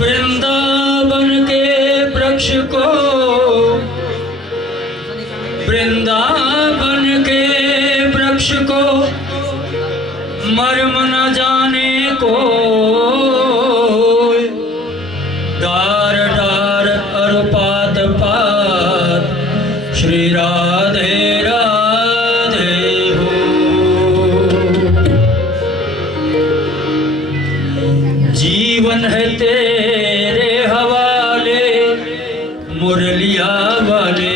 वृंदावन के वृक्ष को, वृंदावन के वृक्ष को मर्म न जाने को, डार डार और पात पात श्री राधे राधे हो। जीवन है तेरे हवाले मुरलिया वाले,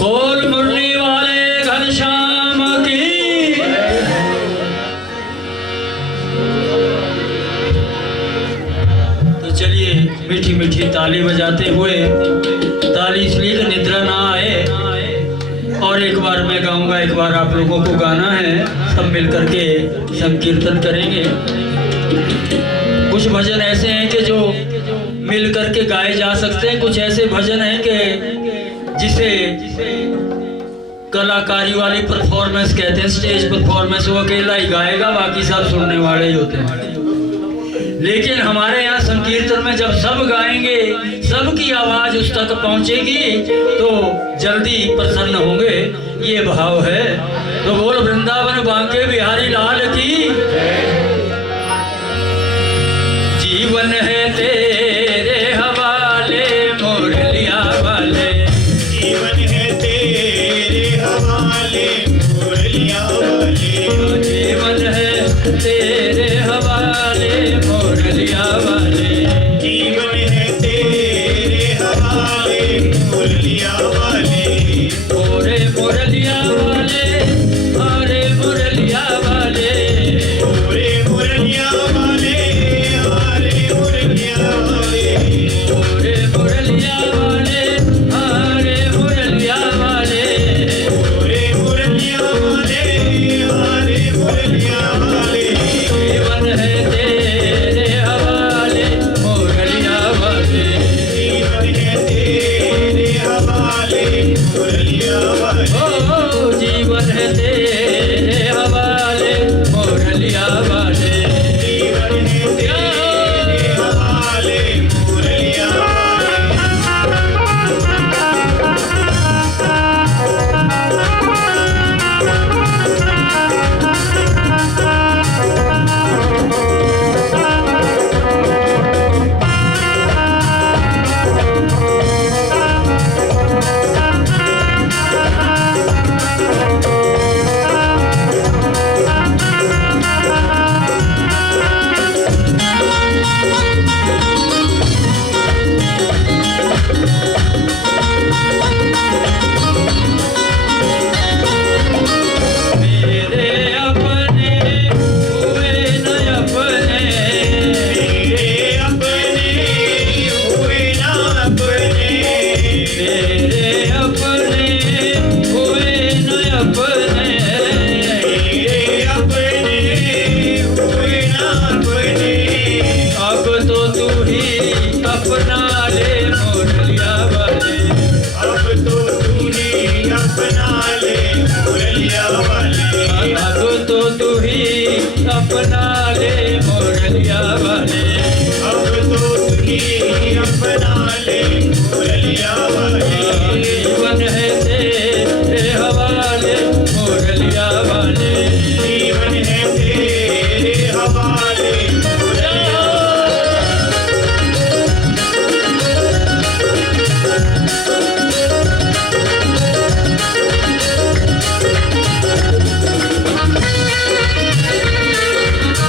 बोल मुरली वाले घनश्याम की। तो चलिए मीठी मीठी ताली बजाते हुए, ताली इसलिए कि निद्रा ना आए, और एक बार मैं गाऊंगा, एक बार आप लोगों को गाना है, सब मिल करके संकीर्तन करेंगे। कुछ भजन ऐसे हैं कि जो मिल करके गाए जा सकते हैं, कुछ ऐसे भजन हैं कि जिसे कलाकारी वाली परफॉर्मेंस कहते हैं, स्टेज परफॉर्मेंस। वो अकेला ही गाएगा, बाकी सब सुनने वाले ही होते हैं। लेकिन हमारे यहाँ संकीर्तन में जब सब गाएंगे, सबकी आवाज उस तक पहुंचेगी तो जल्दी प्रसन्न होंगे, ये भाव है। तो बोल वृंदावन बांके बिहारी लाल की। जीवन है तेरे हवाले मुरलिया वाले, जीवन है तेरे हवाले मुरलिया वाले, जीवन है तेरे हवाले मुरलिया वाले, जीवन है तेरे हवाले मुरलिया वाले, ओरे मुरलिया वाले, अरे मुरलिया वाले, ओरे मुरलिया वाले, हरे मुरलिया वाले, ओरे मुरलिया वाले, अरे मुरलिया वाले। ओरे मुरलिया वाले, हरे मुरलिया वाले, जीवन है तेरे हवाले मुरलिया वाले, जीवन है तेरे हवाले मुरलिया वाले, ओ जीवन है तेरे हवाले मुरलिया वाले। जीवन है तेरे हवाले मुरलिया मेरे अपने हुए न अपने, मेरे अपने हुए ना अपने, मेरे अपने हुए न अपने, मेरे अपने हुए ना अपने, अब तो तू ही अपना ले मुरलिया वाले, अब तो तूने अपना ले मुरलिया वाले, अब तो तू ही अपना ले मुरलिया वाले। अब तो तूने अपना ले मुरलिया वाले, जीवन है तेरे हवाले मुरलिया वाले, जीवन है तेरे हवाले मुरलिया ओ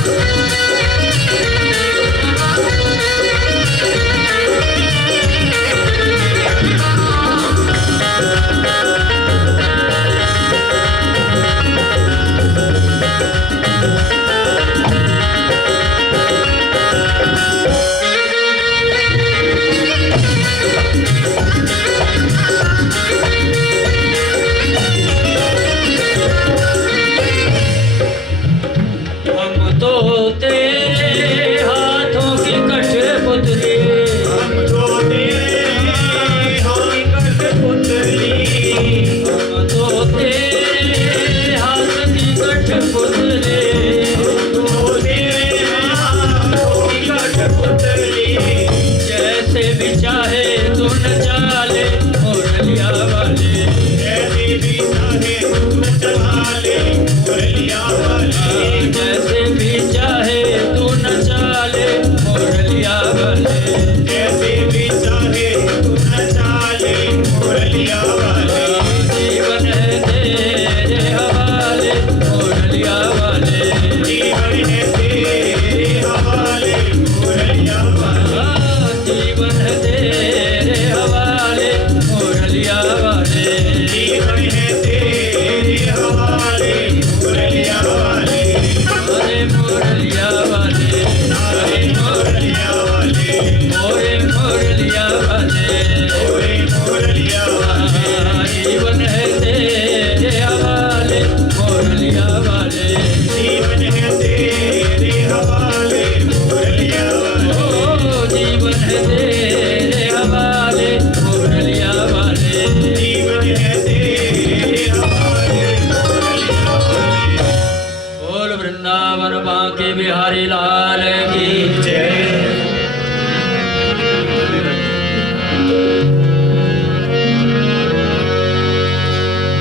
बिहारी लाल की जय।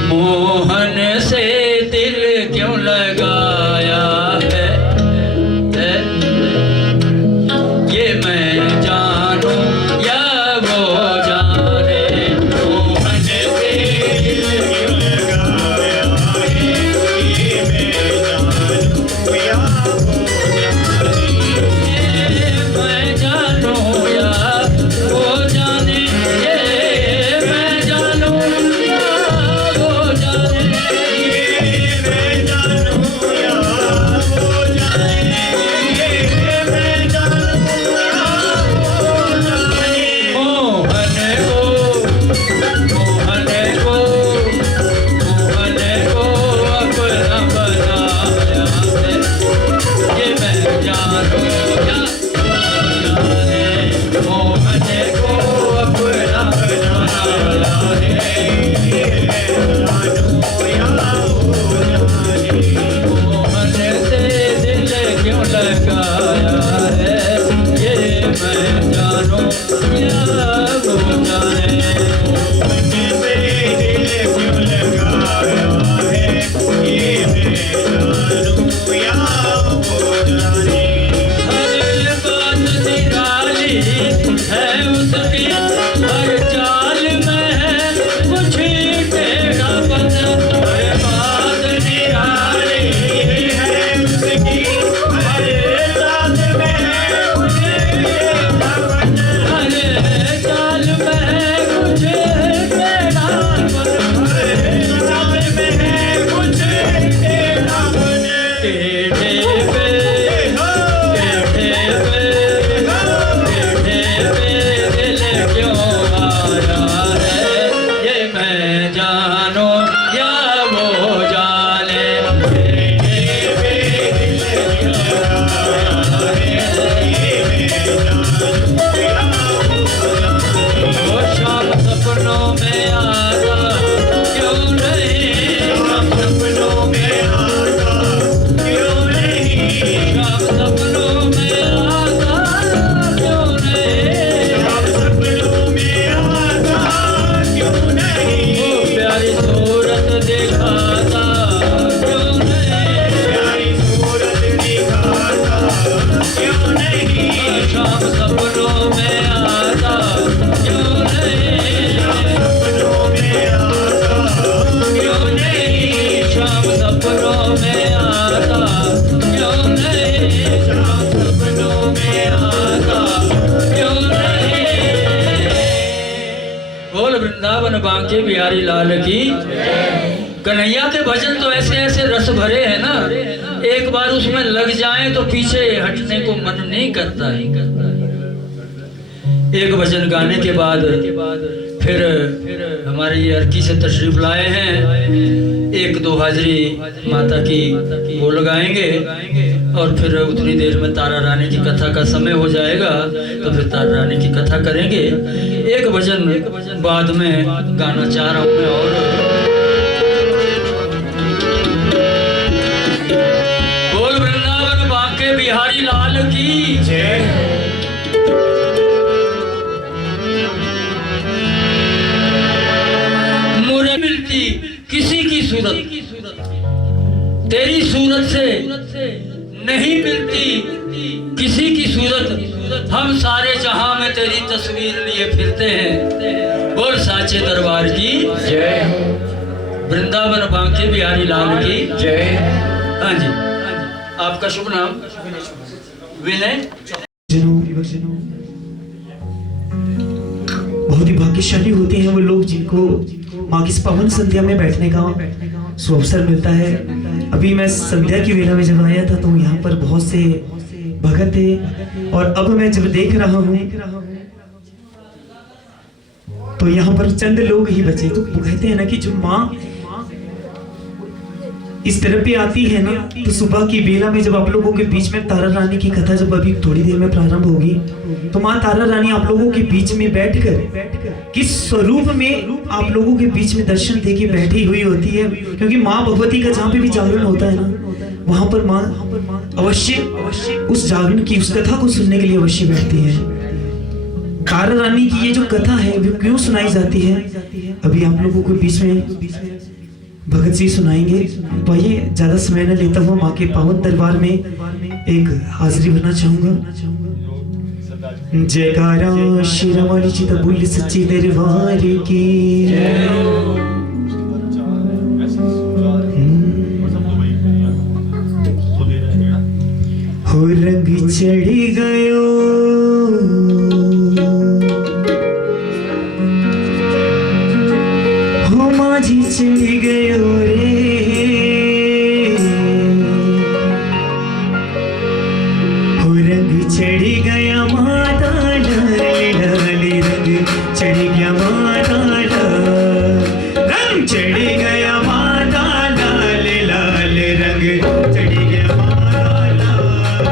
मोहन से दिल क्यों लगाया है ये मैं जानूं या वो जाने। मोहन से दिल क्यों लगाया है ये मैं जानूं या वो जाने। ये मैं जानूं या वो जाने। ये मैं जानूं या वो जाने। ये मैं जानूं या वो जाने। ये मैं जानूं या वो जाने। मोहन को अपना बनाया है ये मैं जानूं या वो जाने। मोहन को अपना बनाया है ये मैं जानूं या वो जाने। मोहन से दिल क्यों लगाया है ये मैं जानूं या वो जाने। मुझसे दिल क्यों लगाया है ये मैं जानूं या वो जाने। हर बात निराली है उसकी हर चाल में है कुछ टेढ़ापन। हर बात निराली है उसकी हर रात में है मुझे टेढ़ापन। हर चाल में है कुछ टेढ़ापन। हर रात में है मुझे टेढ़ापन। टेढ़े पे दिल क्यों आया है ये मैं जानूं या वो जाने। वो शाम सपनों में आता क्यों नहीं। शाम सपनों में आता क्यों नहीं। शाम सपनों में आता क्यों नहीं। वो प्यारी सूरत दिखाता क्यों नहीं। शाम सपनों में आता क्यों नहीं। शाम सपनों में आता क्यों नहीं। शाम सपनों में आता क्यों नहीं। बोल वृंदावन बांके बिहारी लाल की। कन्हैया के भजन तो ऐसे ऐसे रस भरे हैं ना, एक बार उसमें लग जाए तो पीछे हटने को मन नहीं करता है। एक भजन गाने के बाद फिर हमारे ये अर्की से तशरीफ लाए हैं, एक दो हाजरी माता की वो लगाएंगे और फिर उतनी देर में तारा रानी की कथा का समय हो जाएगा तो फिर तारा रानी की कथा करेंगे। एक भजन बाद में गाना चाह रहा हूँ मैं। और बोल वृंदावन बांके बिहारी लाल की। मुझे मिलती किसी की सूरत तेरी सूरत से नहीं मिलती किसी की सूरत। हम सारे जहां में तेरी तस्वीर लिए फिरते हैं। बोल साचे दरबार की जय। वृंदावन बांके बिहारी लाल की जय। हाँ जी। आपका शुभ नाम? विनय। बहुत ही भाग्यशाली होते हैं वो लोग जिनको माँ की इस पवन संध्या में बैठने का सुअवसर मिलता है। अभी मैं संध्या की वेला में जब आया था तो यहाँ पर बहुत से भगत थे और अब मैं जब देख रहा हूँ तो यहाँ पर चंद लोग ही बचे। तो वो कहते हैं ना कि जो माँ इस तरह पे आती है ना, तो सुबह की बेला में जब आप लोगों के बीच में तारा रानी की कथा जब अभी थोड़ी देर में प्रारंभ होगी, तो माँ तारा रानी आप लोगों के बीच में बैठकर किस स्वरूप में आप लोगों के बीच में दर्शन देके बैठी हुई होती है। क्योंकि माँ भगवती का जहाँ पे भी जागरण होता है ना, वहां पर माँ अवश्य उस जागरण की उस कथा को सुनने के लिए अवश्य बैठती है। तारा रानी की ये जो कथा है वो क्यों सुनाई जाती है, अभी आप लोगों को बीच में भगत जी सुनाएंगे। तो आइए ज्यादा समय न लेता हुआ माँ के पावन दरबार में एक हाजिरी भरना चाहूंगा। जयकारा शिरोमणि चित बुल सच्ची दरबार की। हो रंग चढ़ी गयो हो माझी चढ़ी गयो रे, हो रंग चढ़ी गया माता लाल लाल, रंग चढ़ी गया माता लाल, रंग चढ़ी गया माता लाल लाल, रंग चढ़ी गया माता रंग लाल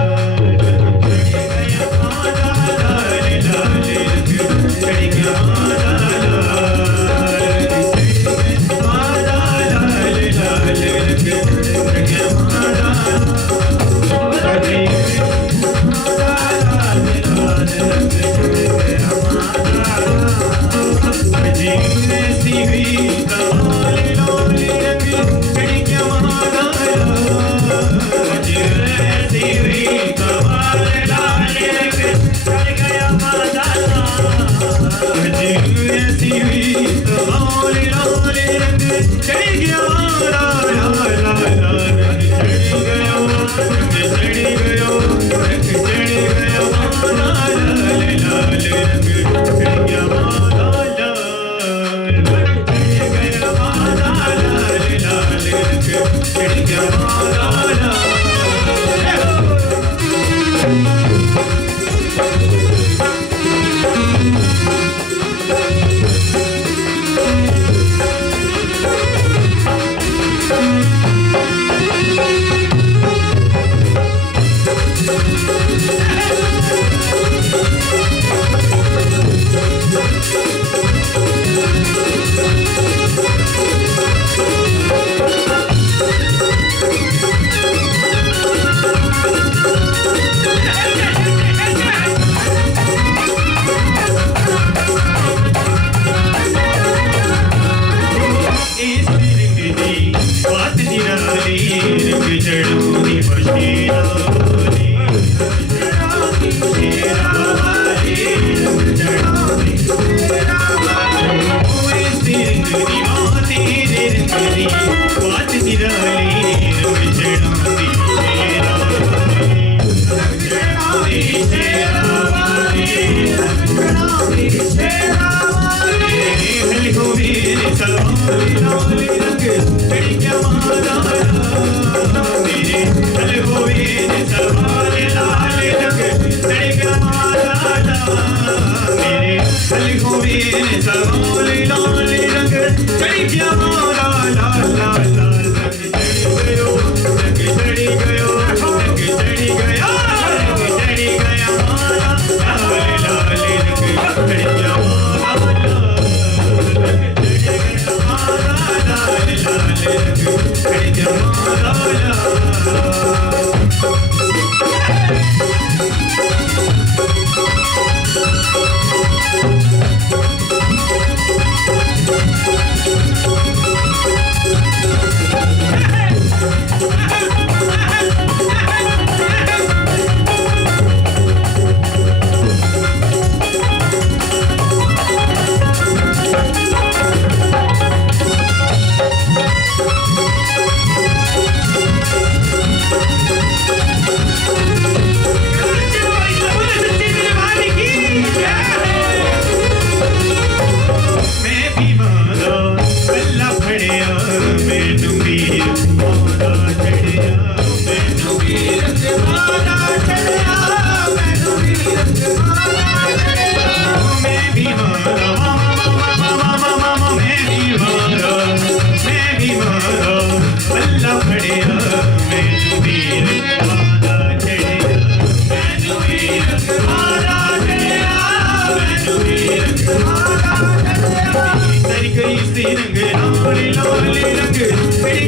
रंग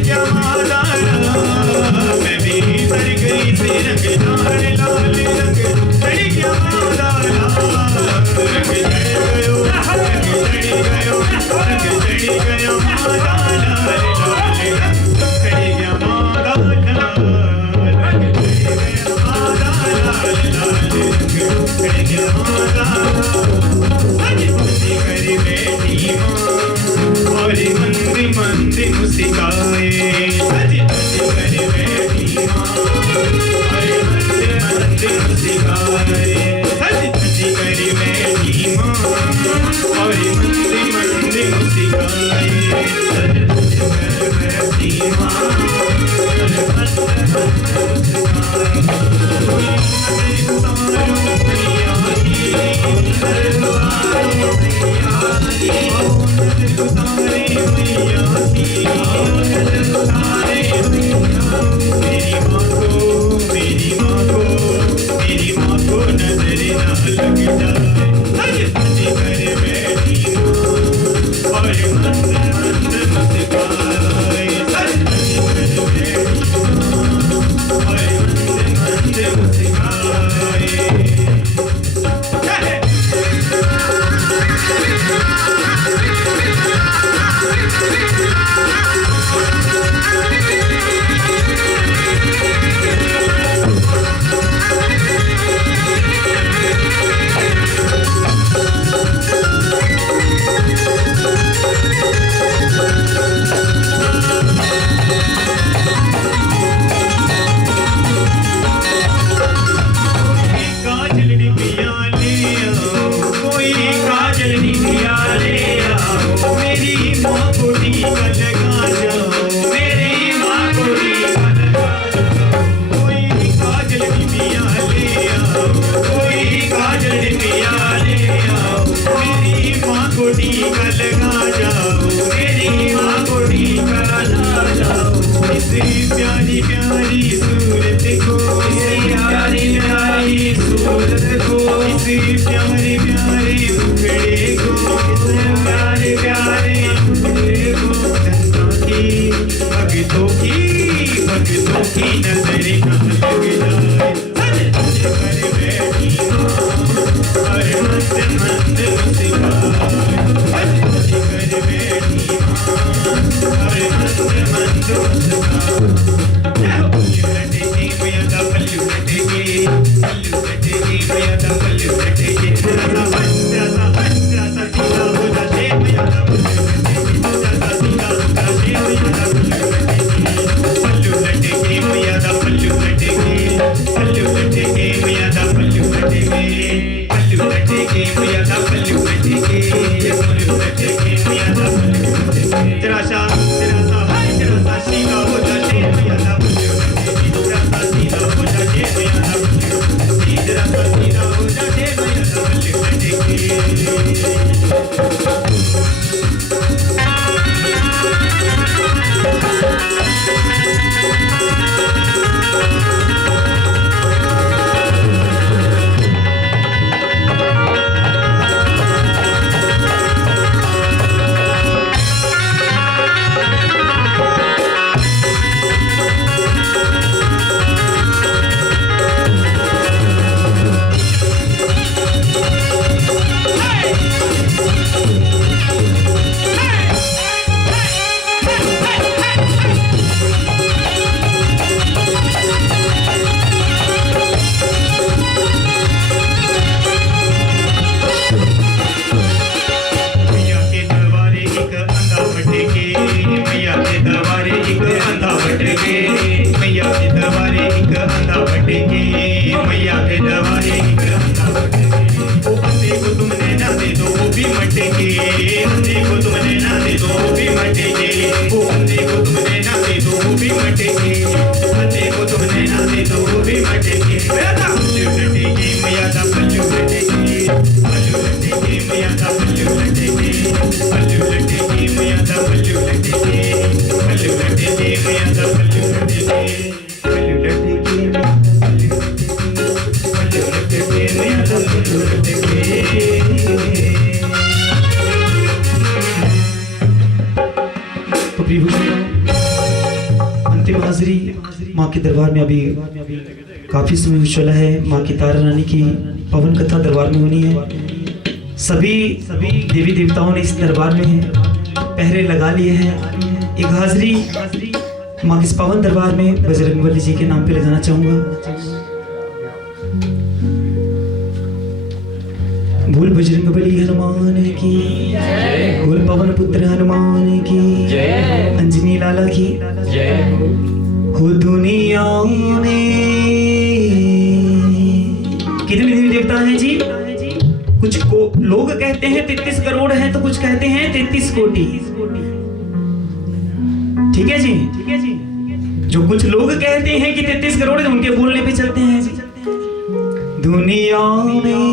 क्या माला मैं भी सरगरी से रंग लाल लाल रंग चढ़ गया माला लाल रंग चढ़ गयो रंग चढ़ गयो रंग चढ़ गयो माला लाल लाल रंग चढ़ गया माला लाल रंग चढ़ गया माला लाल लाल रंग चढ़ गया माला सज बसी कर बैठी माँ और मंद मंद मुस्काए सज बसी कर बैठी माँ और मंद मंद मुस्काए सज बसी कर बैठी माँ और मंद मंद मुस्काए सज बसी कर बैठी माँ और मंद मंद मुस्काए कोई नजर उतारो मैया की नजर उतारो मैया की नजर उतारे मैया की नजर उतारे मैया मेरी माँ को मेरी माँ को मेरी माँ को नजर ना लग जाए सज सज कर बैठी माँ और मंद मंद मुस्काए सज सज कर बैठी माँ और मंद मंद मुस्काए काजल डिबिया ले आओ कोई काजल डिबिया ले आओ मेरी माँ को टीका लगा जाओ मेरी माँ को टीका लगा जाओ कोई काजल डिबिया ले आओ कोई काजल डिबिया ले आओ मेरी माँ को टीका लगा जाओ मेरी माँ को टीका लगा जाओ इसी प्यारी प्यारी सूरत को इसी प्यारी प्यारी सूरत को इसी प्यारे प्यारे टुकड़े को इसी प्यारे प्यारे टुकड़े को भक्तों की नजर न लग जाए सज सज कर बैठी माँ और मंद मंद मुस्काए सज सज कर बैठी माँ और मंद मंद मुस्काए पल्लू लटके मैया दा पल्लू लटके मैया दा पल्लू लटके जरा सा सीधा हो जाए मैया दा पल्लू लटके जरा सा सीधा हो जाए मैया दा पल्लू लटके मैया दा पल्लू लटके मैया दा पल्लू लटके पल्लू लटके मैया दा पल्लू लटके पल्लू लटके मैया दा पल्लू लटके जरा सा सीधा हो जाए मैया दा पल्लू लटके जरा सा सीधा हो जाए मैया दा पल्लू लटके जरा सा सीधा हो जाए मैया दा पल्लू लटके माँ के दरबार में अभी काफी समय चला है। माँ की तारा रानी की पवन कथा दरबार में होनी है। सभी देवी देवताओं ने इस दरबार में पहरे लगा लिए हैं। एक हाजिरी माँ के इस पावन दरबार में बजरंगबली जी के नाम पे लगाना चाहूंगा। बोल बजरंगबली हनुमान की, बोल पवन पुत्र हनुमान की, अंजनी लाला की हो। दुनिया में कितने देवी देवता हैं जी? कुछ लोग कहते हैं 33 करोड़ है, तो कुछ कहते हैं 33 कोटि। ठीक है जी, जो कुछ लोग कहते हैं कि 33 करोड़, उनके बोलने पे चलते हैं जी। दुनिया में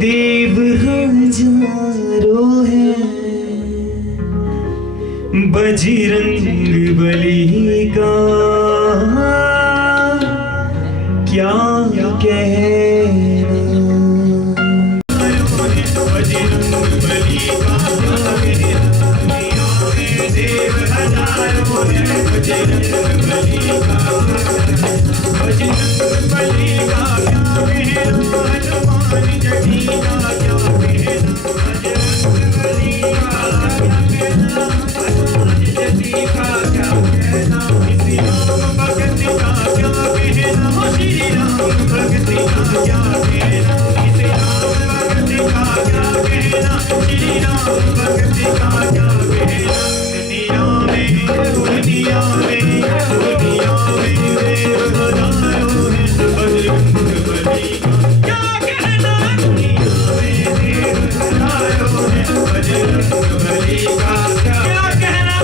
देव हजारों है, बजरंग बली का क्या कहना। बजरंग बली का देव हजारों है, बजरंग बली का क्या कहना। हनुमान जी का क्या कहना, बजरंग बली का क्या कहना, हनुमान जी का क्या कहना। श्री राम भगत का क्या कहना, श्री राम भगत का क्या कहना, श्री राम भगत का क्या कहना, श्री राम भगत का क्या कहना। दुनिया में देव हजारों है, बजरंग बली का क्या कहना। दुनिया में देव हजारों है, बजरंग बली का क्या कहना।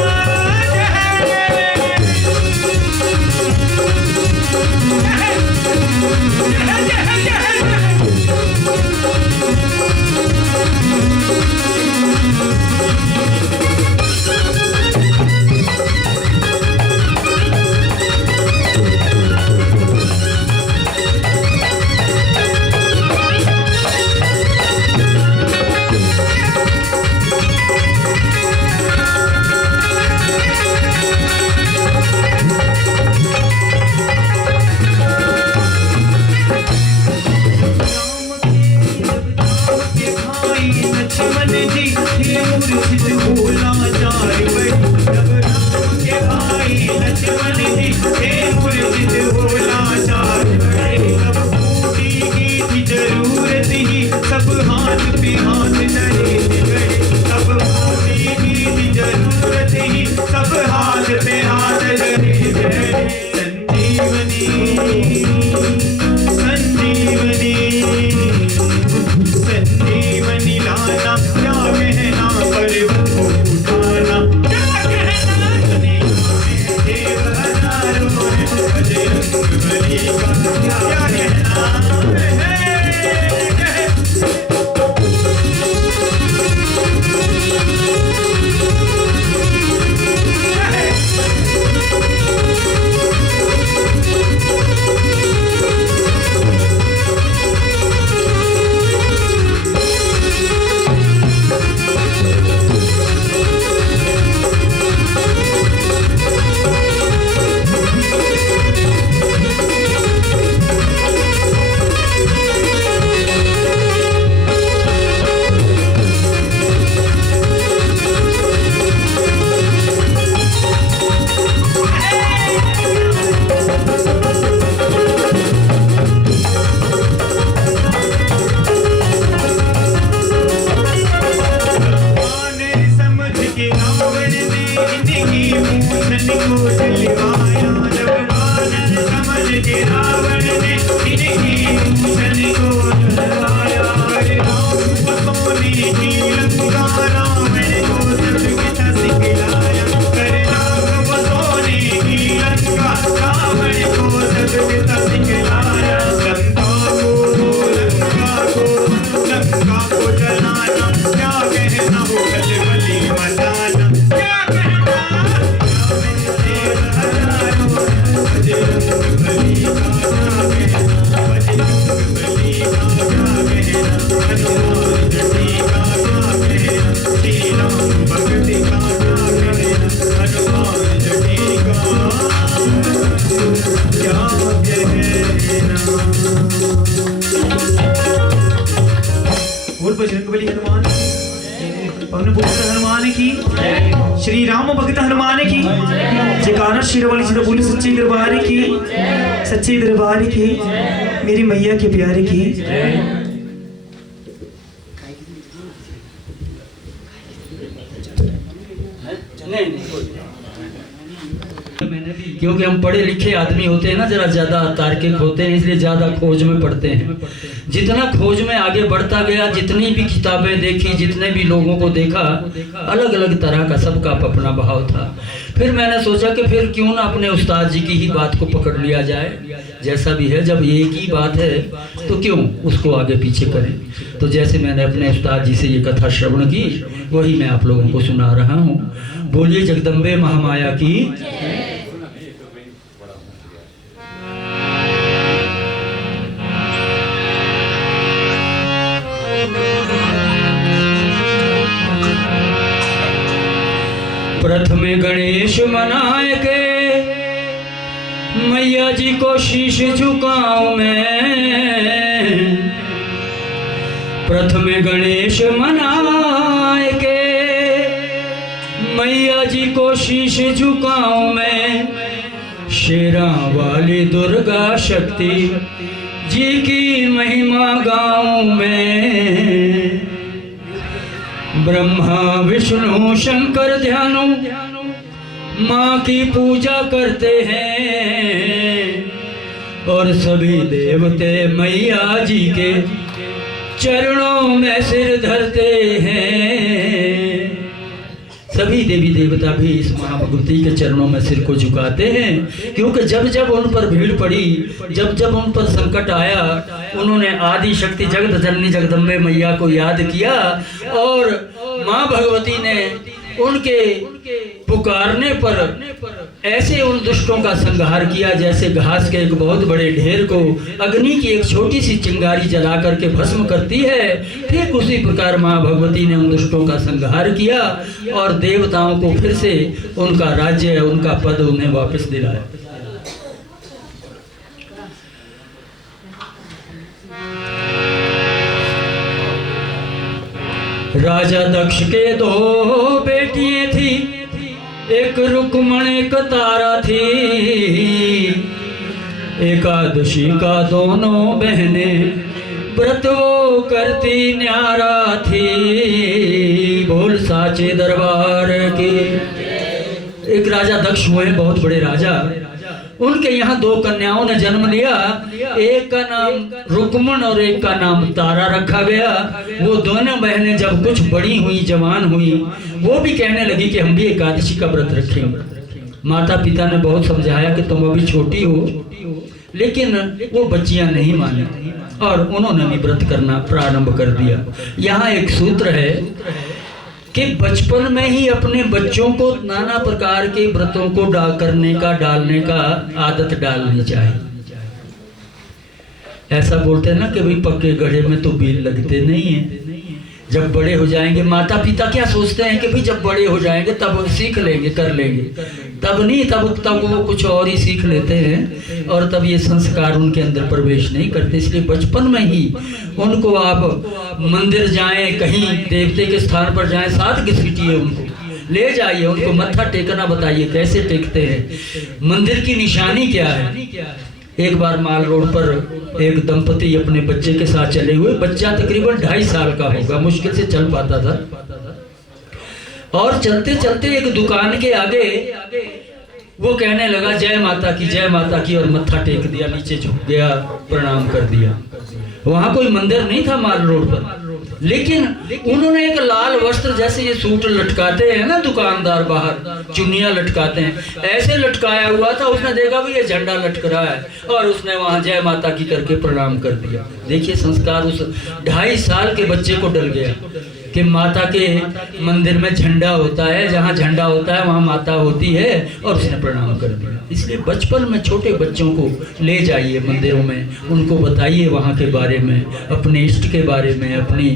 सब हाथ पे हाथ धरे गए, सब मोदी की जरूरत ही, सब हाथ पे हाथ धरे गए। संजीवनी संजीवनी संजीवनी लाना, क्या कहना पर वो उठाना, क्या कहना। देव हजारों है, बजरंग बली का क्या कहना। और बजरंगबली हनुमान पवन पुत्र हनुमान की, श्री राम भक्त हनुमान की, जयकारा शेरवाली जी बोली सच्चे दरबार की, सच्चे दरबार की, मेरी मैया के प्यारे की। क्योंकि हम पढ़े लिखे आदमी होते हैं ना, जरा ज्यादा तार्किक होते हैं, इसलिए ज्यादा खोज में पढ़ते हैं। जितना खोज में आगे बढ़ता गया, जितनी भी किताबें देखी, जितने भी लोगों को देखा, अलग अलग तरह का सबका अपना भाव था। फिर मैंने सोचा कि फिर क्यों ना अपने उस्ताद जी की ही बात को पकड़ लिया जाए, जैसा भी है, जब एक ही बात है तो क्यों उसको आगे पीछे करें। तो जैसे मैंने अपने उस्ताद जी से ये कथा श्रवण की, वही मैं आप लोगों को सुना रहा हूँ। बोलिए जगदम्बे महामाया की। प्रथम गणेश मनाए के मैया जी को शीश झुकाऊं मैं। प्रथम गणेश मनाए के मैया जी को शीश झुकाऊं मैं। शेरा वाली दुर्गा शक्ति जी की महिमा गाऊं मैं। ब्रह्मा विष्णु शंकर ध्यानो माँ की पूजा करते हैं, और सभी देवते मैया जी के चरणों में सिर धरते हैं। सभी देवी देवता भी इस महाभगवती के चरणों में सिर को झुकाते हैं, क्योंकि जब जब उन पर भीड़ पड़ी, जब जब उन पर संकट आया, उन्होंने आदि शक्ति जगत जननी जगदम्बे मैया को याद किया, और माँ भगवती ने उनके पुकारने पर ऐसे उन दुष्टों का संहार किया, जैसे घास के एक बहुत बड़े ढेर को अग्नि की एक छोटी सी चिंगारी जला करके भस्म करती है। ठीक उसी प्रकार माँ भगवती ने उन दुष्टों का संहार किया, और देवताओं को फिर से उनका राज्य, उनका पद उन्हें वापस दिलाया। राजा दक्ष के दो बेटियां थी, एक रुक्मण एक तारा थी। एकादशी का दोनों बहनें व्रत वो करती न्यारा थी। बोल साचे दरबार की। एक राजा दक्ष हुए, बहुत बड़े राजा, उनके यहाँ दो कन्याओं ने जन्म लिया। एक का नाम रुक्मण और एक का नाम तारा रखा गया। वो दोनों बहनें जब कुछ बड़ी हुई, जवान हुई, वो भी कहने लगी कि हम भी एकादशी का व्रत रखेंगे। माता पिता ने बहुत समझाया कि तुम अभी छोटी हो, लेकिन वो बच्चियां नहीं मानी, और उन्होंने भी व्रत करना प्रारंभ कर दिया। यहाँ एक सूत्र है कि बचपन में ही अपने बच्चों को नाना प्रकार के व्रतों को डालने का आदत डालनी चाहिए। ऐसा बोलते हैं ना कि भाई पक्के गड्ढे में तो बीज लगते नहीं है। जब बड़े हो जाएंगे, माता पिता क्या सोचते हैं कि भाई जब बड़े हो जाएंगे तब सीख लेंगे, कर लेंगे। तब नहीं, तब वो कुछ और ही सीख लेते हैं, और तब ये संस्कार उनके अंदर प्रवेश नहीं करते। इसलिए बचपन में ही उनको आप मंदिर जाएं, कहीं देवते के स्थान पर जाएं, साथ घसीटिए, उनको ले जाइए, उनको मत्था टेकना बताइए कैसे टेकते हैं, मंदिर की निशानी क्या है। एक बार माल रोड पर एक दंपति अपने बच्चे के साथ चले हुए, बच्चा तकरीबन 2.5 साल का होगा, मुश्किल से चल पाता था, और चलते चलते एक दुकान के आगे वो कहने लगा जय माता की, जय माता की, और मत्था टेक दिया, नीचे झुक गया, प्रणाम कर दिया। वहां कोई मंदिर नहीं था माल रोड पर, लेकिन उन्होंने एक लाल वस्त्र, जैसे ये सूट लटकाते हैं ना दुकानदार बाहर, चुन्नियां लटकाते हैं, ऐसे लटकाया हुआ था। उसने देखा भी ये झंडा लटक रहा है, और उसने वहां जय माता की करके प्रणाम कर दिया। देखिए संस्कार उस 2.5 साल के बच्चे को डल गया कि माता के मंदिर में झंडा होता है, जहाँ झंडा होता है वहाँ माता होती है, और उसने प्रणाम कर दिया। इसलिए बचपन में छोटे बच्चों को ले जाइए मंदिरों में, उनको बताइए वहाँ के बारे में, अपने इष्ट के बारे में, अपनी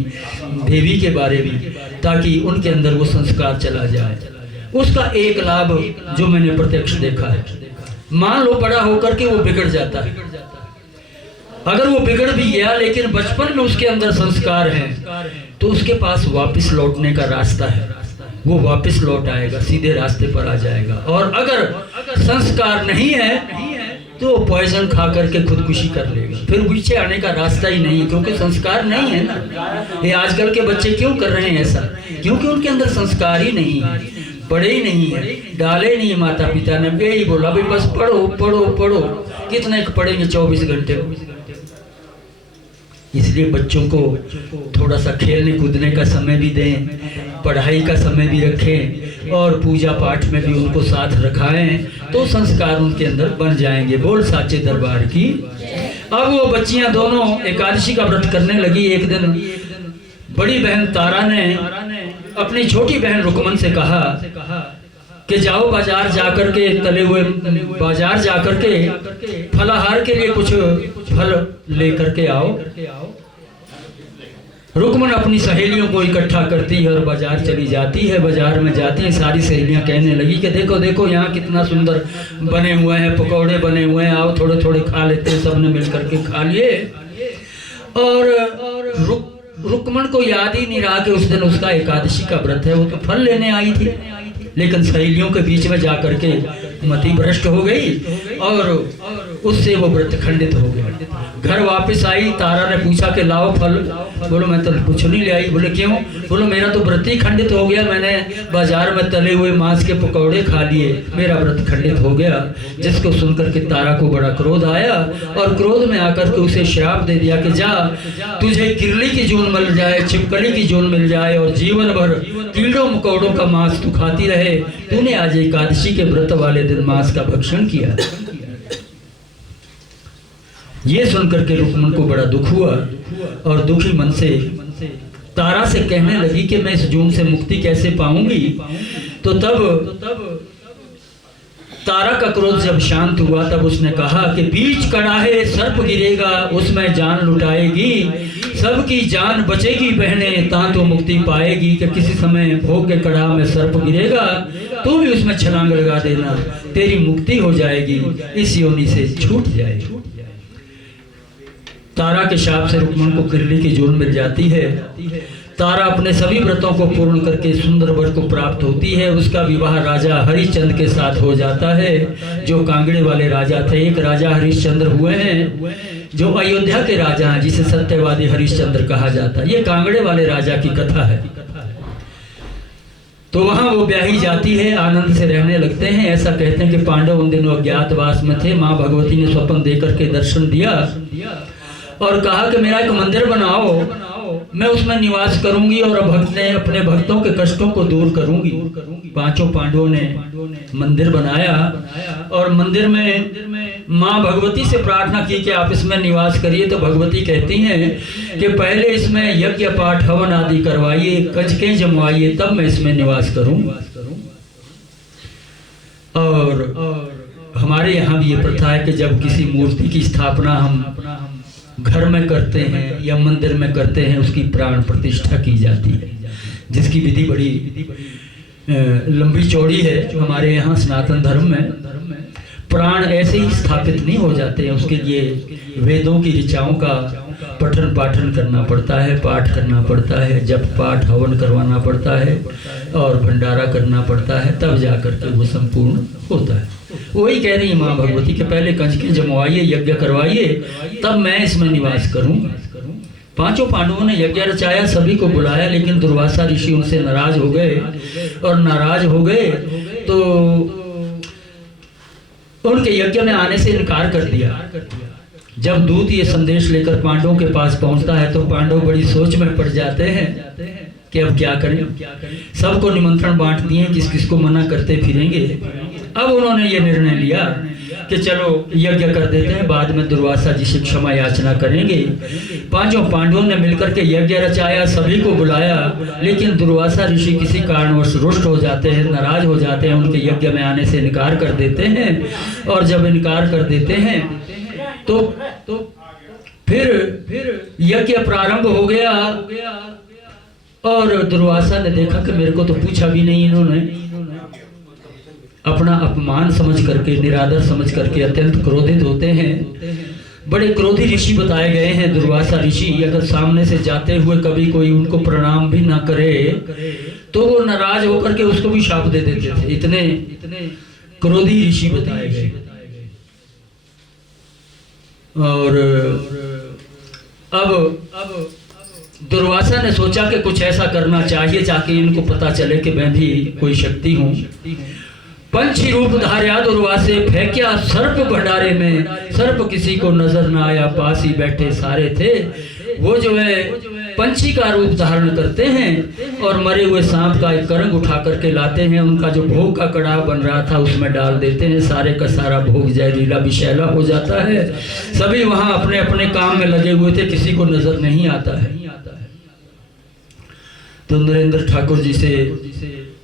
देवी के बारे में, ताकि उनके अंदर वो संस्कार चला जाए। उसका एक लाभ जो मैंने प्रत्यक्ष देखा है, मान लो बड़ा होकर के वो बिगड़ जाता है, अगर वो बिगड़ भी गया लेकिन बचपन में उसके अंदर संस्कार हैं तो उसके पास वापस लौटने का रास्ता है, वो वापस लौट आएगा, सीधे रास्ते पर आ जाएगा। और अगर संस्कार नहीं है तो वो पॉइजन खा करके खुदकुशी कर लेगा, फिर पीछे आने का रास्ता ही नहीं है, क्योंकि संस्कार नहीं है ना। ये आजकल के बच्चे क्यों कर रहे हैं ऐसा? क्योंकि उनके अंदर संस्कार ही नहीं है, पढ़े ही नहीं है, डाले नहीं। माता पिता ने यही बोला भाई बस पढ़ो पढ़ो पढ़ो, कितने पढ़ेंगे 24 घंटे। इसलिए बच्चों को थोड़ा सा खेलने कूदने का समय भी दें, पढ़ाई का समय भी रखें और पूजा पाठ में भी उनको साथ रखाएं, तो संस्कार उनके अंदर बन जाएंगे। बोल साचे दरबार की। अब वो बच्चियां दोनों एकादशी का व्रत करने लगी। एक दिन बड़ी बहन तारा ने अपनी छोटी बहन रुकमन से कहा कि जाओ बाजार जाकर के, तले हुए बाजार जाकर के फलाहार के लिए कुछ फल लेकर के आओ। रुकमन अपनी सहेलियों को इकट्ठा करती है और बाजार चली जाती है। बाजार में जाती है, सारी सहेलियां कहने लगी कि देखो देखो यहाँ कितना सुंदर बने हुए हैं, पकौड़े बने हुए हैं, आओ थोड़े थोड़े खा लेते हैं। सबने मिल करके खा लिए और रुकमन को याद ही नहीं रहा कि उस दिन उसका एकादशी का व्रत है। वो तो फल लेने आई थी, लेकिन सहेलियों के बीच में जाकर के मति भ्रष्ट हो गई और उससे वो व्रत खंडित हो गया। घर वापस आई, तारा ने पूछा कि लाओ फल। बोलो मैं तो कुछ नहीं ले आई। बोले क्यों? बोलो मेरा तो व्रत ही खंडित हो गया, मैंने बाजार में तले हुए मांस के पकौड़े खा लिए, मेरा व्रत खंडित हो गया। जिसको सुनकर के तारा को बड़ा क्रोध आया और क्रोध में आकर के उसे श्राप दे दिया कि जा, तुझे किरली की जून मिल जाए, छिपकली की जून मिल जाए और जीवन भर कीड़ों मकोड़ों का मांस तू खाती रहे। तूने आज एकादशी के व्रत वाले दिन मांस का भक्षण किया। ये सुनकर के रुकमन को बड़ा दुख हुआ और दुखी मन से तारा से कहने लगी कि मैं इस जून से मुक्ति कैसे पाऊंगी। तो तब तारा का क्रोध जब शांत हुआ तब उसने कहा कि बीच कड़ाहे सर्प गिरेगा, उसमें जान लुटाएगी, सबकी जान बचेगी बहने, ता तो मुक्ति पाएगी। कि किसी समय भोग के कड़ाह में सर्प गिरेगा तो भी उसमें छलांग लगा देना, तेरी मुक्ति हो जाएगी, इस योनि से छूट जाएगी। तारा के शाप से रुक्मन को किरली की जून मिल जाती है। तारा अपने सभी व्रतों को पूर्ण करके सुंदर वर को प्राप्त होती है। उसका विवाह राजा हरिश्चंद्र के साथ हो जाता है, जो कांगड़े वाले राजा थे। एक राजा हरिश्चंद्र हुए हैं जो अयोध्या के राजा हैं, जिसे सत्यवादी हरिश्चंद्र कहा जाता है। ये कांगड़े वाले राजा की कथा है। तो वहां वो ब्याही जाती है, आनंद से रहने लगते हैं। ऐसा कहते हैं कि पांडव उन दिनों अज्ञातवास में थे। माँ भगवती ने स्वप्न देकर के दर्शन दिया और कहा कि मेरा एक मंदिर बनाओ, मैं उसमें निवास करूंगी और अपने भक्तों के कष्टों को दूर करूंगी। पांचों पांडवों ने मंदिर बनाया और मंदिर में माँ भगवती से प्रार्थना की कि आप इसमें निवास करिए। तो भगवती कहती हैं कि पहले इसमें यज्ञ पाठ हवन आदि करवाइए, कंजकें जमवाइए, तब मैं इसमें निवास करूं। और हमारे यहाँ भी ये प्रथा है कि जब किसी मूर्ति की स्थापना हम घर में करते हैं या मंदिर में करते हैं, उसकी प्राण प्रतिष्ठा की जाती है, जिसकी विधि बड़ी लंबी चौड़ी है। हमारे यहाँ सनातन धर्म में प्राण ऐसे ही स्थापित नहीं हो जाते हैं, उसके लिए वेदों की ऋचाओं का पठन पाठन करना पड़ता है, पाठ करना पड़ता है, जप पाठ हवन करवाना पड़ता है और भंडारा करना पड़ता है, तब जाकर के वो संपूर्ण होता है। वही कह रही माँ भगवती के पहले कंजकें जमवाइए, यज्ञ करवाइए, तब मैं इसमें निवास करूं। पांचों पांडवों ने यज्ञ रचाया, सभी को बुलाया, लेकिन दुर्वासा ऋषि उनसे नाराज हो गए और नाराज हो गए तो उनके यज्ञ में आने से इनकार कर दिया। जब दूत ये संदेश लेकर पांडवों के पास पहुंचता है तो पांडव बड़ी सोच में पड़ जाते हैं कि अब क्या करें। सबको निमंत्रण बांट दिए, किस किस को मना करते फिरेंगे। अब उन्होंने ये निर्णय लिया कि चलो यज्ञ कर देते हैं, बाद में दुर्वासा जी से क्षमा याचना करेंगे। पांचों पांडवों ने मिलकर के यज्ञ रचाया, सभी को बुलाया, लेकिन दुर्वासा ऋषि किसी कारणवश रुष्ट हो जाते हैं, नाराज हो जाते हैं, उनके यज्ञ में आने से इनकार कर देते हैं। और जब इनकार कर देते हैं तो फिर यज्ञ प्रारंभ हो गया और दुर्वासा ने देखा कि मेरे को तो पूछा भी नहीं इन्होंने। अपना अपमान समझ करके, निरादर समझ करके अत्यंत क्रोधित होते हैं। बड़े क्रोधी ऋषि बताए गए हैं। दुर्वासा ऋषि अगर सामने से जाते हुए कभी कोई उनको प्रणाम भी ना करे तो वो नाराज होकर के उसको भी शाप दे देते थे। इतने क्रोधी ऋषि बताए गए। और अब दुर्वासा ने सोचा कि कुछ ऐसा करना चाहिए ताकि इनको पता चले कि मैं भी कोई शक्ति हूँ। पंछी रूप धार्या दुर्वासे फेंक्या सर्प भंडारे में, सर्प किसी को नजर ना आया, पास ही बैठे सारे थे। वो जो है पंछी का रूप धारण करते हैं और मरे हुए सांप का एक करंग उठा करके लाते हैं। उनका जो भोग का कड़ाह बन रहा था उसमें डाल देते हैं। सारे का सारा भोग जहरीला विषैला हो जाता है। सभी वहां अपने अपने काम में लगे हुए थे, किसी को नजर नहीं आता है। तो नरेंद्र ठाकुर जी से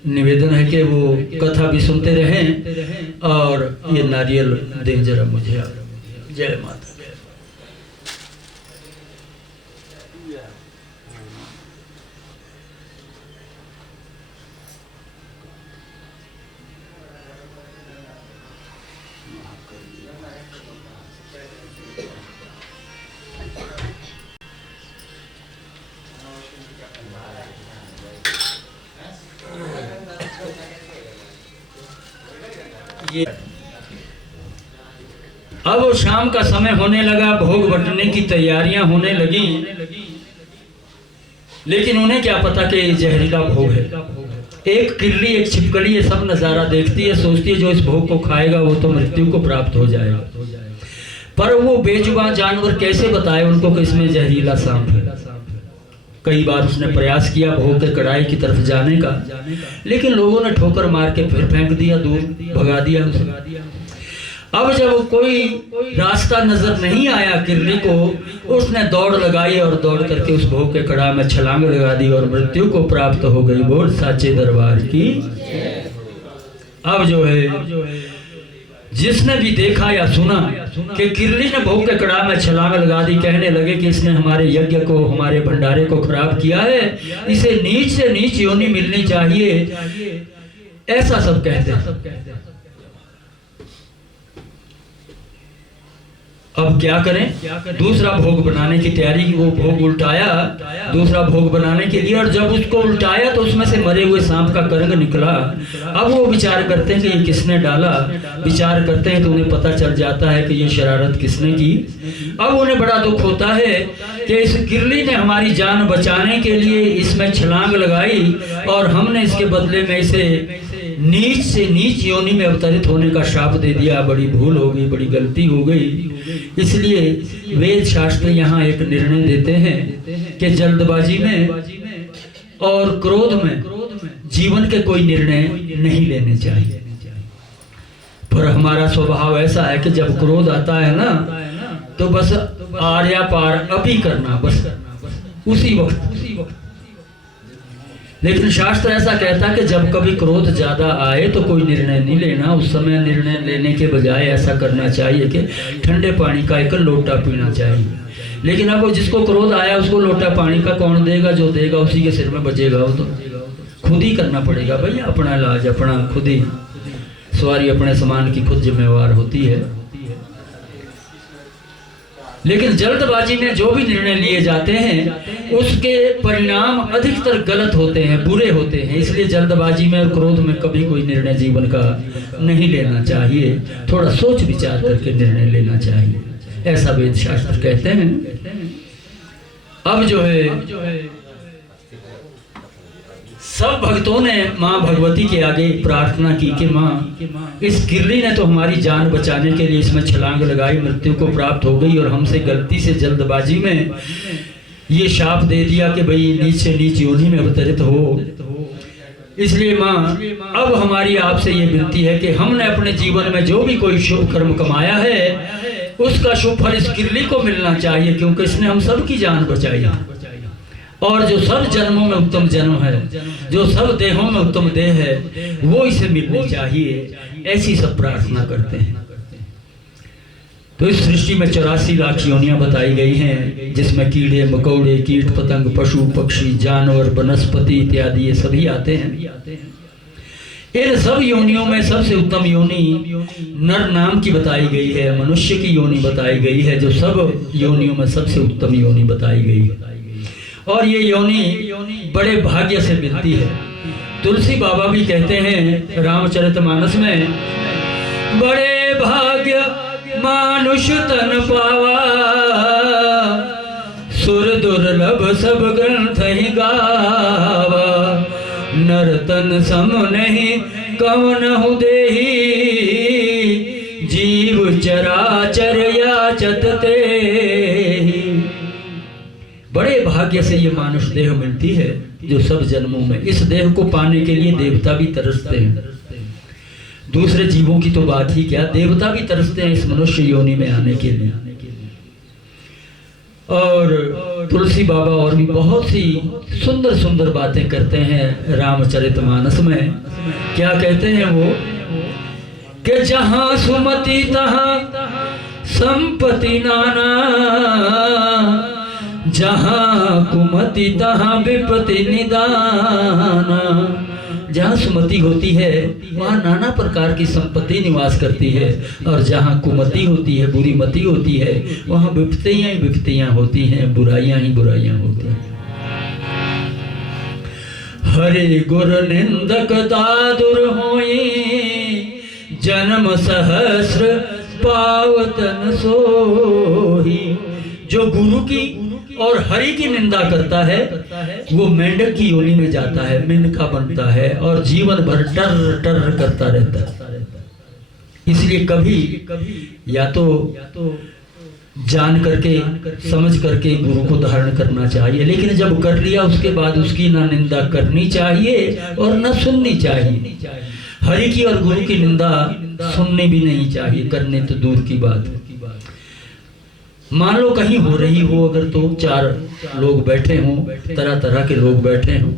निवेदन है कि वो कथा भी सुनते रहें और ये नारियल दें जरा मुझे। जय माता। अब वो शाम का समय होने लगा, भोग बंटने की तैयारियां होने लगी, लेकिन उन्हें क्या पता कि ये जहरीला भोग है। एक किल्ली एक छिपकली ये सब नजारा देखती है, सोचती है जो इस भोग को खाएगा वो तो मृत्यु को प्राप्त हो जाएगा। पर वो बेजुबान जानवर कैसे बताए उनको कि इसमें जहरीला सांप है। कई बार उसने प्रयास किया भोग के कड़ाई की तरफ जाने का, लेकिन लोगों ने ठोकर मार के फिर फेंक दिया, दूर भगा दिया उसे। अब जब कोई रास्ता नजर नहीं आया किरली को, उसने दौड़ लगाई और दौड़ करके उस भोग के कड़ाह में छलांग लगा दी और मृत्यु को प्राप्त हो गई। बोल साचे दरबार की। अब जो है जिसने भी देखा या सुना कि किरली ने भोग के कड़ाह में छलांग लगा दी, कहने लगे कि इसने हमारे यज्ञ को, हमारे भंडारे को खराब किया है, इसे नीच से नीच योनि मिलनी चाहिए, ऐसा सब कहते हैं। अब क्या करें? दूसरा भोग बनाने की तैयारी की। वो भोग उल्टाया दूसरा भोग बनाने के लिए, और जब उसको उल्टाया तो उसमें से मरे हुए सांप का करंग निकला। अब वो विचार करते हैं कि ये किसने डाला। विचार करते हैं तो उन्हें पता चल जाता है कि ये शरारत किसने की। अब उन्हें बड़ा दुख होता है कि इस किरली ने हमारी जान बचाने के लिए इसमें छलांग लगाई और हमने इसके बदले में इसे नीच से नीच योनि में अवतरित होने का श्राप दे दिया। बड़ी भूल हो गई, बड़ी गलती हो गई। इसलिए वेद शास्त्र यहाँ एक निर्णय देते हैं कि जल्दबाजी में और क्रोध में जीवन के कोई निर्णय नहीं लेने चाहिए। पर हमारा स्वभाव ऐसा है कि जब क्रोध आता है ना तो बस आर्या पार अभी करना, बस उसी वक्त। लेकिन शास्त्र ऐसा कहता है कि जब कभी क्रोध ज्यादा आए तो कोई निर्णय नहीं लेना। उस समय निर्णय लेने के बजाय ऐसा करना चाहिए कि ठंडे पानी का एक लोटा पीना चाहिए। लेकिन अब जिसको क्रोध आया उसको लोटा पानी का कौन देगा? जो देगा उसी के सिर में बजेगा। वो तो खुद ही करना पड़ेगा भैया, अपना इलाज अपना खुद ही। सवारी अपने सामान की खुद जिम्मेवार होती है। लेकिन जल्दबाजी में जो भी निर्णय लिए जाते हैं उसके परिणाम अधिकतर गलत होते हैं, बुरे होते हैं। इसलिए जल्दबाजी में और क्रोध में कभी कोई निर्णय जीवन का नहीं लेना चाहिए। थोड़ा सोच विचार करके निर्णय लेना चाहिए, ऐसा वेद शास्त्र कहते हैं। अब जो है सब भक्तों ने माँ भगवती के आगे प्रार्थना की कि माँ इस किरली ने तो हमारी जान बचाने के लिए इसमें छलांग लगाई, मृत्यु को प्राप्त हो गई, और हमसे गलती से जल्दबाजी में ये शाप दे दिया कि भाई नीच से नीच योनि में अवतरित हो। इसलिए माँ अब हमारी आपसे ये विनती है कि हमने अपने जीवन में जो भी कोई शुभ कर्म कमाया है उसका शुभ फल इस किरली को मिलना चाहिए, क्योंकि इसने हम सबकी जान बचाई। और जो सब जन्मों में उत्तम जन्म है, जो सब देहों में उत्तम देह है, वो इसे मिलनी चाहिए। ऐसी सब प्रार्थना करते हैं। तो इस सृष्टि में 84 लाख योनियां बताई गई हैं, जिसमें कीड़े मकोड़े, कीट पतंग, पशु पक्षी, जानवर, वनस्पति इत्यादि ये सभी आते हैं। इन सब योनियों में सबसे उत्तम योनि नर नाम की बताई गई है, मनुष्य की योनि बताई गई है, जो सब योनियों में सबसे उत्तम योनि बताई गई है। और ये योनि बड़े भाग्य से मिलती है। तुलसी बाबा भी कहते हैं रामचरितमानस में, बड़े भाग्य मानुष तन पावा, सुर दुर्लभ सब ग्रंथ ही गावा, नर तन सम नहीं कवनहु देही, जीव चराचर याचत तेहि। बड़े भाग्य से ये मानुष देह मिलती है जो सब जन्मों में, इस देह को पाने के लिए देवता भी तरसते हैं। दूसरे जीवों की तो बात ही क्या, देवता भी तरसते हैं इस मनुष्य योनि में आने के लिए। और तुलसी बाबा और भी बहुत सी सुंदर सुंदर बातें करते हैं रामचरितमानस में। क्या कहते हैं वो कि जहां सुमति तहां संपत्ति नाना, जहां कुमति तहां विपत्ति निदाना। जहाँ सुमति होती है वहाँ नाना प्रकार की संपत्ति निवास करती है, और जहाँ कुमति होती है, बुरी मति होती है, वहाँ विपत्तियां ही विपत्तियां होती हैं, बुराइयां ही बुराइयां होती हैं। हरि गुर निंदक दादुर होई, जन्म सहस्र पावतन सोही। जो गुरु की और हरि की निंदा करता है वो मेंढक की योनि में जाता है, मेनका बनता है और जीवन भर टर टर करता रहता है। इसलिए कभी या तो जान करके समझ करके गुरु को धारण करना चाहिए, लेकिन जब कर लिया उसके बाद उसकी ना निंदा करनी चाहिए और ना सुननी चाहिए। हरि की और गुरु की निंदा सुननी भी नहीं चाहिए, करने तो दूर की बात है। मान लो कहीं हो रही हो अगर, तो चार लोग बैठे हों, तरह तरह के लोग बैठे हों,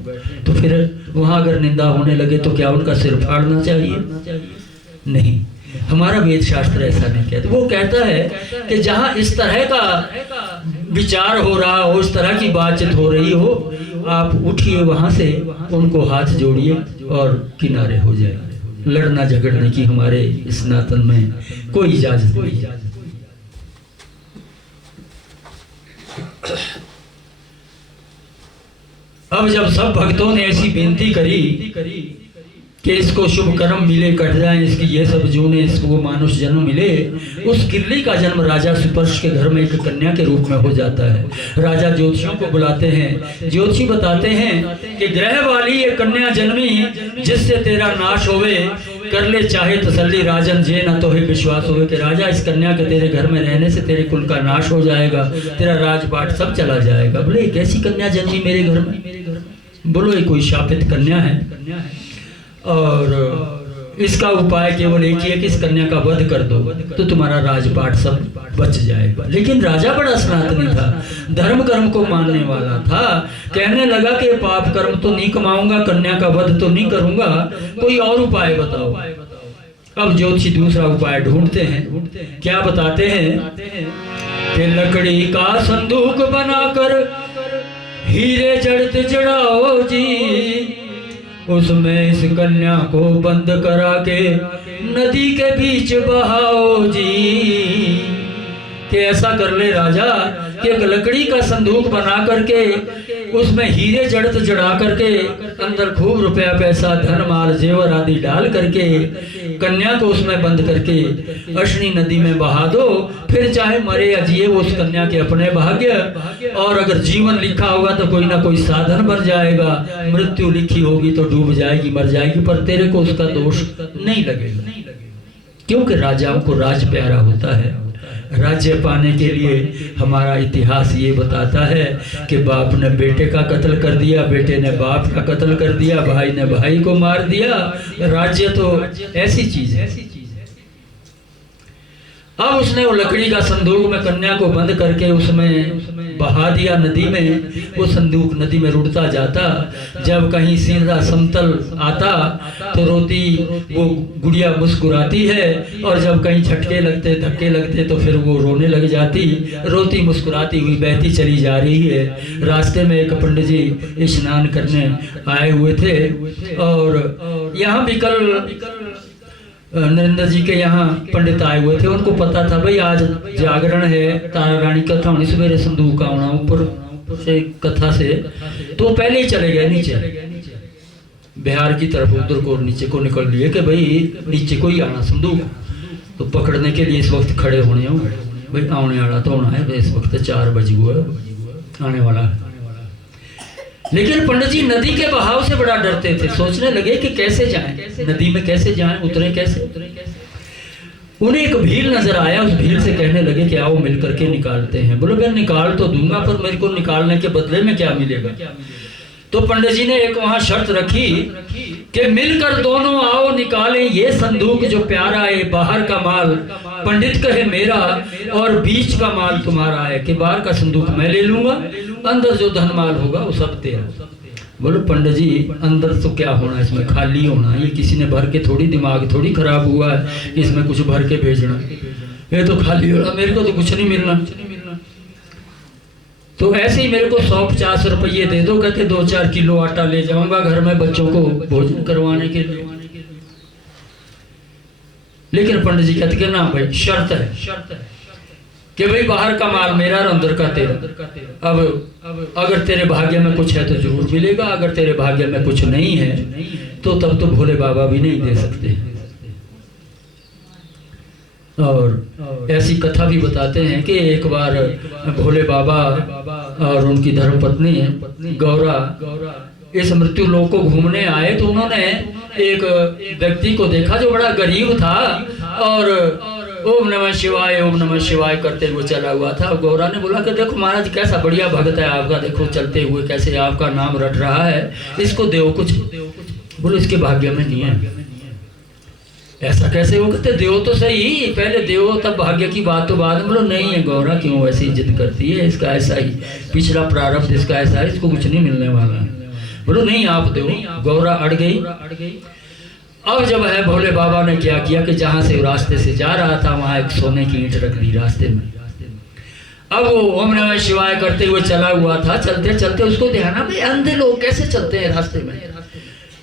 तो फिर वहां अगर निंदा होने लगे तो क्या उनका सिर फाड़ना चाहिए? नहीं, हमारा वेद शास्त्र ऐसा नहीं कहता। वो कहता है कि जहां इस तरह का विचार हो रहा हो, इस तरह की बातचीत हो रही हो, आप उठिए वहां से, उनको हाथ जोड़िए और किनारे हो जाए। लड़ना झगड़ने की हमारे स्नातन में कोई इजाजत नहीं। अब जब सब भक्तों ने ऐसी बेनती करी कि इसको शुभ कर्म मिले, कट जाए इसकी ये सब जूने, इसको मानुष जन्म मिले, उस किरली का जन्म राजा सुपर्श के घर में एक कन्या के रूप में हो जाता है। राजा ज्योतिषियों को बुलाते हैं, ज्योतिषी बताते हैं कि ग्रह वाली ये कन्या जन्मी जिससे तेरा नाश होवे, कर ले चाहे तसल्ली राजन जे न तो ही विश्वास होवे। कि राजा इस कन्या के तेरे घर में रहने से तेरे कुल का नाश हो जाएगा, तेरा राजपाट सब चला जाएगा। बोले कैसी कन्या जन्मी मेरे घर में? बोलो ये कोई शापित कन्या है और इसका उपाय केवल एक ही है कि इस कन्या का वध कर दो तो तुम्हारा राजपाट सब बच जाएगा। लेकिन राजा बड़ा सनातनी था, धर्म कर्म को मानने वाला था। कहने लगा कि पाप कर्म तो नहीं कमाऊंगा, कन्या का वध तो नहीं करूंगा, कोई और उपाय बताओ। अब ज्योतिषी दूसरा उपाय ढूंढते हैं। क्या बताते हैं कि लकड़ी का संदूक बनाकर हीरे जड़त जड़ाओ जी, उसमें इस कन्या को बंद करा के नदी के बीच बहाओ जी। कि ऐसा कर ले राजा कि एक लकड़ी का संदूक बना करके उसमें हीरे जड़त जड़ा करके अंदर खूब रुपया पैसा धन माल जेवर आदि डाल करके कन्या को उसमें बंद करके अश्विनी नदी में बहा दो। फिर चाहे मरे या जिए वो उस कन्या के अपने भाग्य, और अगर जीवन लिखा होगा तो कोई ना कोई साधन बन जाएगा, मृत्यु लिखी होगी तो डूब जाएगी, मर जाएगी, पर तेरे को उसका दोष नहीं लगेगा। क्योंकि राजाओं को राज प्यारा होता है। राज्य पाने के लिए हमारा इतिहास ये बताता है कि बाप ने बेटे का कत्ल कर दिया, बेटे ने बाप का कत्ल कर दिया, भाई ने भाई को मार दिया। राज्य तो ऐसी चीज है। अब उसने वो लकड़ी का संदूक में कन्या को बंद करके उसमें बहा दिया नदी में। वो संदूक नदी में रुड़ता जाता, जब कहीं सीधा समतल आता तो रोती वो गुड़िया मुस्कुराती है, और जब कहीं झटके लगते धक्के लगते तो फिर वो रोने लग जाती। रोती मुस्कुराती हुई बहती चली जा रही है। रास्ते में एक पंडित जी स्नान करने आए हुए थे, और यहाँ भी कल नरेंद्र जी के यहाँ पंडित आए हुए थे। उनको पता था भाई आज जागरण है, तारा रानी कथा होनी, सवेरे संदूक आना ऊपर से कथा से, तो पहले ही चले गए नीचे बिहार की तरफ, उधर को नीचे को निकल लिए कि भाई नीचे को ही आना संदूक तो पकड़ने के लिए इस वक्त खड़े होने हो भाई, आने वाला तो होना है, इस वक्त 4 बज हुआ आने वाला है। लेकिन पंडित जी नदी के बहाव से बड़ा डरते थे, सोचने लगे कि कैसे जाएं, नदी में कैसे जाएं, उतरे कैसे। उन्हें एक भील नजर आया, उस भील से कहने लगे कि आओ मिल करके निकालते हैं। बोलो मैं निकाल तो दूंगा, पर मेरे को निकालने के बदले में क्या मिलेगा। तो पंडित जी ने एक वहां शर्त रखी कि मिलकर दोनों आओ निकालें ये संदूक जो प्यारा है, बाहर का माल पंडित कहे मेरा और बीच का माल तुम्हारा है, कि बाहर का संदूक मैं ले लूंगा, अंदर जो धन माल होगा वो सब तेरा। बोलो पंडित जी अंदर तो क्या होना, इसमें खाली होना, ये किसी ने भर के थोड़ी, दिमाग थोड़ी खराब हुआ है इसमें कुछ भर के भेजना, ये तो खाली होना, मेरे को तो कुछ नहीं मिलना। तो ऐसे ही मेरे को 150 रुपये दे दो, कहते 2-4 किलो आटा ले जाऊंगा घर में बच्चों को भोजन करवाने के लिए। लेकिन पंडित जी कहते कि ना भाई शर्त है कि भाई बाहर का माल मेरा और अंदर का तेरा। अब अगर तेरे भाग्य में कुछ है तो जरूर मिलेगा, अगर तेरे भाग्य में कुछ नहीं है तो तब तो भोले बाबा भी नहीं दे सकते। और ऐसी कथा भी बताते हैं कि एक बार भोले बाबा और उनकी धर्मपत्नी गौरा इस मृत्यु लोक को घूमने आए, तो उन्होंने एक व्यक्ति को देखा जो बड़ा गरीब था और ओम नमः शिवाय करते हुए चला हुआ था। गौरा ने बोला कि देखो महाराज कैसा बढ़िया भक्त है आपका, देखो चलते हुए कैसे आपका नाम रट रहा है, इसको देव कुछ। बोलो इसके भाग्य में नहीं है। ऐसा कैसे हो, कहते देव तो सही, पहले देव तब भाग्य की बात तो बाद में। बोलो नहीं है गौरा, क्यों ऐसी जिद करती है, इसका ऐसा ही पिछला प्रारब्ध इसका ऐसा है, इसको कुछ नहीं मिलने वाला है। बोलो नहीं आप दो। गौरा अड़ गई। अब जब है भोले बाबा ने क्या किया कि जहां से रास्ते से जा रहा था वहां एक सोने की ईंट रख दी रास्ते में। अब वो ओम नमः शिवाय करते हुए चला हुआ था, चलते चलते उसको ध्यान आ भाई अंधे लोग कैसे चलते हैं रास्ते में,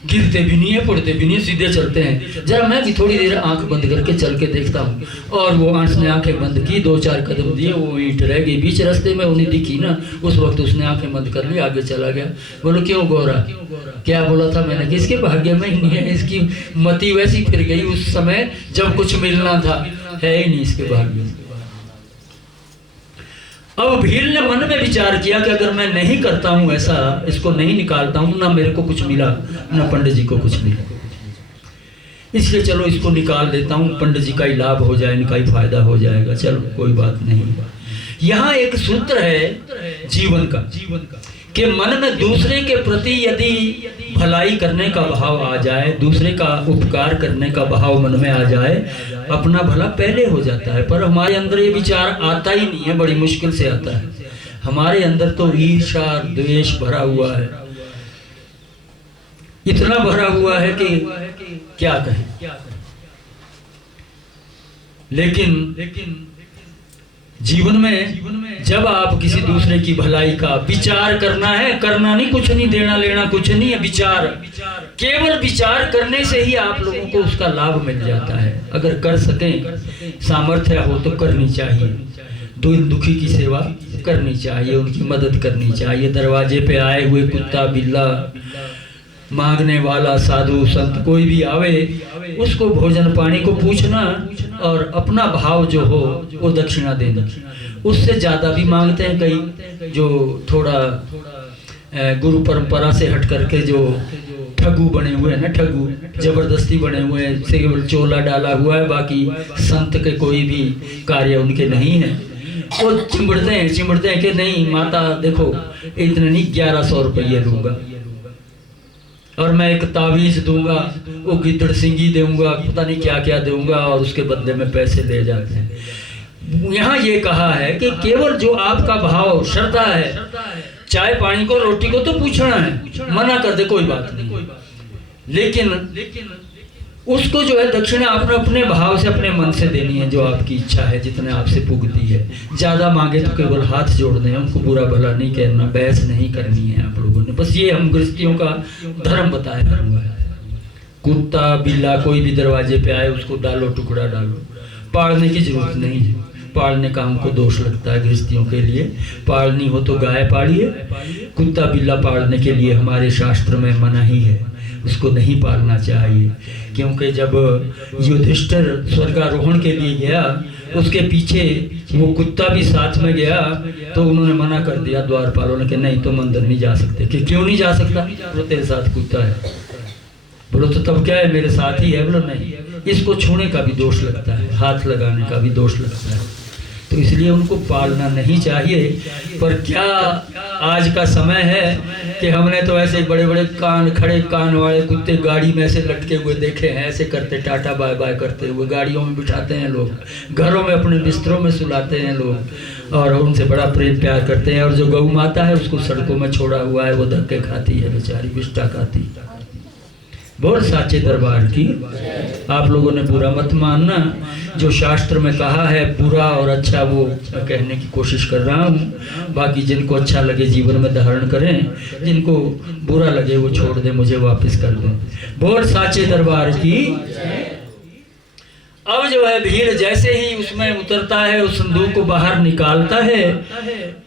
गिरते भी नहीं है पड़ते भी नहीं, सीधे चलते हैं, जरा मैं भी थोड़ी देर आंख बंद करके चल के देखता हूँ। और वो आंख ने आंखें बंद की, 2-4 कदम दिए, वो ईंट रह गई बीच रास्ते में, उन्हें दिखी ना, उस वक्त उसने आंखें बंद कर ली, आगे चला गया। बोलो क्यों गौरा, क्या बोला था मैंने कि इसके भाग्य में ही नहीं है, इसकी मति वैसी फिर गई उस समय जब कुछ मिलना था, है ही नहीं इसके भाग्य में। अब भील ने मन में विचार किया कि अगर मैं नहीं करता हूं ऐसा, इसको नहीं निकालता हूं, ना मेरे को कुछ मिला ना पंडित जी को कुछ मिला, इसलिए चलो इसको निकाल देता हूं, पंडित जी का ही लाभ हो जाए, इनका ही फायदा हो जाएगा, चलो कोई बात नहीं। यहाँ एक सूत्र है जीवन का कि मन में दूसरे के प्रति यदि भलाई करने का भाव आ जाए, दूसरे का उपकार करने का भाव मन में आ जाए, अपना भला पहले हो जाता है। पर हमारे अंदर ये विचार आता ही नहीं है, बड़ी मुश्किल से आता है। हमारे अंदर तो ईर्ष्या द्वेष भरा हुआ है, इतना भरा हुआ है कि क्या कहें। लेकिन जीवन में जब आप किसी दूसरे की भलाई का विचार करना है, करना नहीं, कुछ नहीं, देना लेना कुछ नहीं है, विचार, केवल विचार करने से ही आप लोगों को उसका लाभ मिल जाता है। अगर कर सकें, सामर्थ्य हो तो करनी चाहिए, दुखी की सेवा करनी चाहिए, उनकी मदद करनी चाहिए। दरवाजे पे आए हुए कुत्ता बिल्ला, मांगने वाला साधु संत कोई भी आवे, उसको भोजन पानी को पूछना और अपना भाव जो हो वो दक्षिणा देना। उससे ज्यादा भी मांगते हैं कई, जो थोड़ा गुरु परंपरा से हट करके जो ठगू बने हुए हैं ना, ठगू जबरदस्ती बने हुए हैं, केवल चोला डाला हुआ है, बाकी संत के कोई भी कार्य उनके नहीं है। वो चिंबड़ते हैं कि नहीं माता देखो इतने नहीं, 1100 रुपये लूंगा और मैं एक तावीज दूंगा, वो गिद्दड़ सिंगी दूंगा, पता नहीं क्या क्या दूंगा, और उसके बदले में पैसे ले जाते हैं। यहाँ ये कहा है कि केवल जो आपका भाव श्रद्धा है, चाय पानी को रोटी को तो पूछना है, मना कर दे कोई बात नहीं, लेकिन उसको जो है दक्षिणा आपने अपने भाव से अपने मन से देनी है, जो आपकी इच्छा है जितने आपसे पुगती है। ज्यादा मांगे तो केवल हाथ जोड़ने हैं, उनको बुरा भला नहीं कहना, बहस नहीं करनी है आप लोगों ने। बस ये हम गृहस्थियों का धर्म बताया हुआ है। कुत्ता बिल्ला कोई भी दरवाजे पे आए उसको डालो, टुकड़ा डालो, पालने की जरूरत नहीं है। पालने का हमको दोष लगता है गृहस्थियों के लिए। पालनी हो तो गाय पालिए, कुत्ता बिल्ला पालने के लिए हमारे शास्त्र में मनाही है, उसको नहीं पालना चाहिए। क्योंकि जब युधिष्ठिर स्वर्गारोहण के लिए गया, उसके पीछे वो कुत्ता भी साथ में गया, तो उन्होंने मना कर दिया द्वारपालों ने कि नहीं तुम अंदर नहीं जा सकते। कि क्यों नहीं जा सकता? बोलो तेरे साथ कुत्ता है। बोलो तो तब क्या है, मेरे साथ ही है। बोलो नहीं, इसको छूने का भी दोष लगता है, हाथ लगाने का भी दोष लगता है, तो इसलिए उनको पालना नहीं चाहिए। पर क्या आज का समय है कि हमने तो ऐसे बड़े बड़े कान, खड़े कान वाले कुत्ते गाड़ी में ऐसे लटके हुए देखे हैं, ऐसे करते टाटा बाय बाय करते हुए गाड़ियों में बिठाते हैं लोग, घरों में अपने बिस्तरों में सुलाते हैं लोग, और उनसे बड़ा प्रेम प्यार करते हैं। और जो गौ माता है उसको सड़कों में छोड़ा हुआ है, वो धक्के खाती है बेचारी, बिष्टा खाती। बोल साचे दरबार की। आप लोगों ने बुरा मत मानना, जो शास्त्र में कहा है बुरा और अच्छा वो मैं कहने की कोशिश कर रहा हूँ। बाकी जिनको अच्छा लगे जीवन में धारण करें, जिनको बुरा लगे वो छोड़ दें, मुझे वापस कर दें। बोल साचे दरबार की। अब जो है भीड़ जैसे ही उसमें उतरता है, उस संदूक को बाहर निकालता है,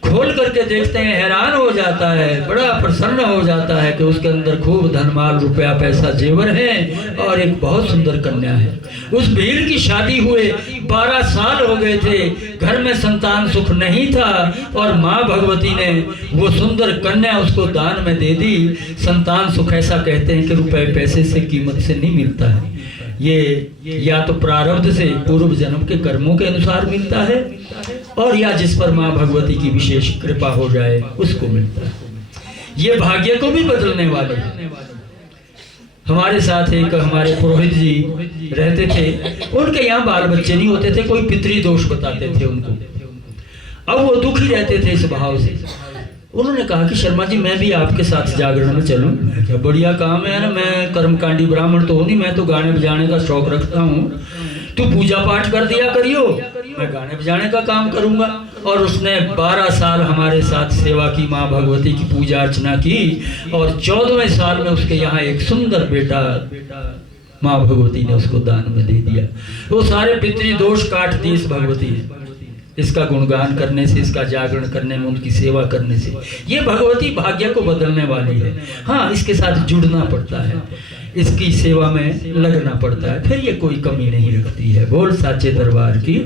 खोल करके देखते हैं, हैरान हो जाता है, बड़ा प्रसन्न हो जाता है कि उसके अंदर खूब धनमाल रुपया पैसा जेवर है और एक बहुत सुंदर कन्या है। उस भीड़ की शादी हुए 12 साल हो गए थे, घर में संतान सुख नहीं था, और माँ भगवती ने वो सुंदर कन्या उसको दान में दे दी। संतान सुख ऐसा कहते हैं कि रुपए पैसे से, कीमत से नहीं मिलता है, ये या तो प्रारब्ध से, पूर्व जन्म के कर्मों के अनुसार मिलता है, और या जिस पर माँ भगवती की विशेष कृपा हो जाए उसको मिलता है। ये भाग्य को भी बदलने वाले हैं। हमारे साथ एक हमारे पुरोहित जी रहते थे, उनके यहाँ बाल बच्चे नहीं होते थे, कोई पितरी दोष बताते थे उनको। अब वो दुखी रहते थे इस भाव से। उन्होंने कहा कि शर्मा जी मैं भी आपके साथ जागरण में चलूं। क्या बढ़िया काम है ना, मैं कर्मकांडी ब्राह्मण तो हूँ नहीं, मैं तो गाने बजाने का शौक रखता हूँ, तू पूजा पाठ कर दिया करियो, मैं गाने बजाने का काम करूंगा। और उसने 12 साल हमारे साथ सेवा की, माँ भगवती की पूजा अर्चना की, और 14वें साल में उसके यहाँ एक सुंदर बेटा माँ भगवती ने उसको दान में दे दिया। वो सारे पितृ दोष काट दिए इस भगवती ने, इसका गुणगान करने से, इसका जागरण करने में, उनकी सेवा करने से। ये भगवती भाग्य को बदलने वाली है। हाँ, इसके साथ जुड़ना पड़ता है, इसकी सेवा में लगना पड़ता है, फिर ये कोई कमी नहीं रखती है। बोल साचे दरबार की।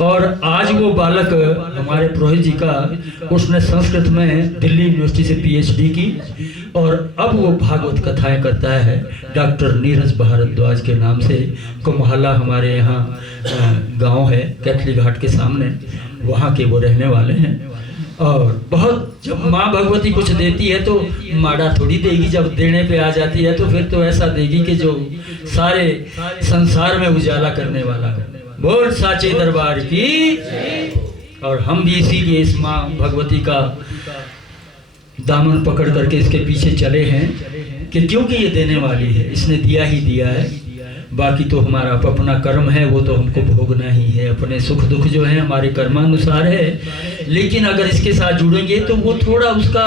और आज वो बालक हमारे पुरोहित जी का, उसने संस्कृत में दिल्ली यूनिवर्सिटी से PhD की, और अब वो भागवत कथाएं करता है डॉक्टर नीरज भारद्वाज के नाम से। कुम्हाला हमारे यहाँ गांव है, कैथली घाट के सामने, वहाँ के वो रहने वाले हैं। और बहुत, जब माँ भगवती कुछ देती है तो माड़ा थोड़ी देगी, जब देने पे आ जाती है तो फिर तो ऐसा देगी कि जो सारे संसार में उजाला करने वाला है। बोल साचे दरबार की। और हम भी इसीलिए इस माँ भगवती का दामन पकड़ करके इसके पीछे चले हैं कि क्योंकि ये देने वाली है, इसने दिया ही दिया है। बाकी तो हमारा अपना कर्म है, वो तो हमको भोगना ही है। अपने सुख दुख जो है हमारे कर्मानुसार है, लेकिन अगर इसके साथ जुड़ेंगे तो वो थोड़ा उसका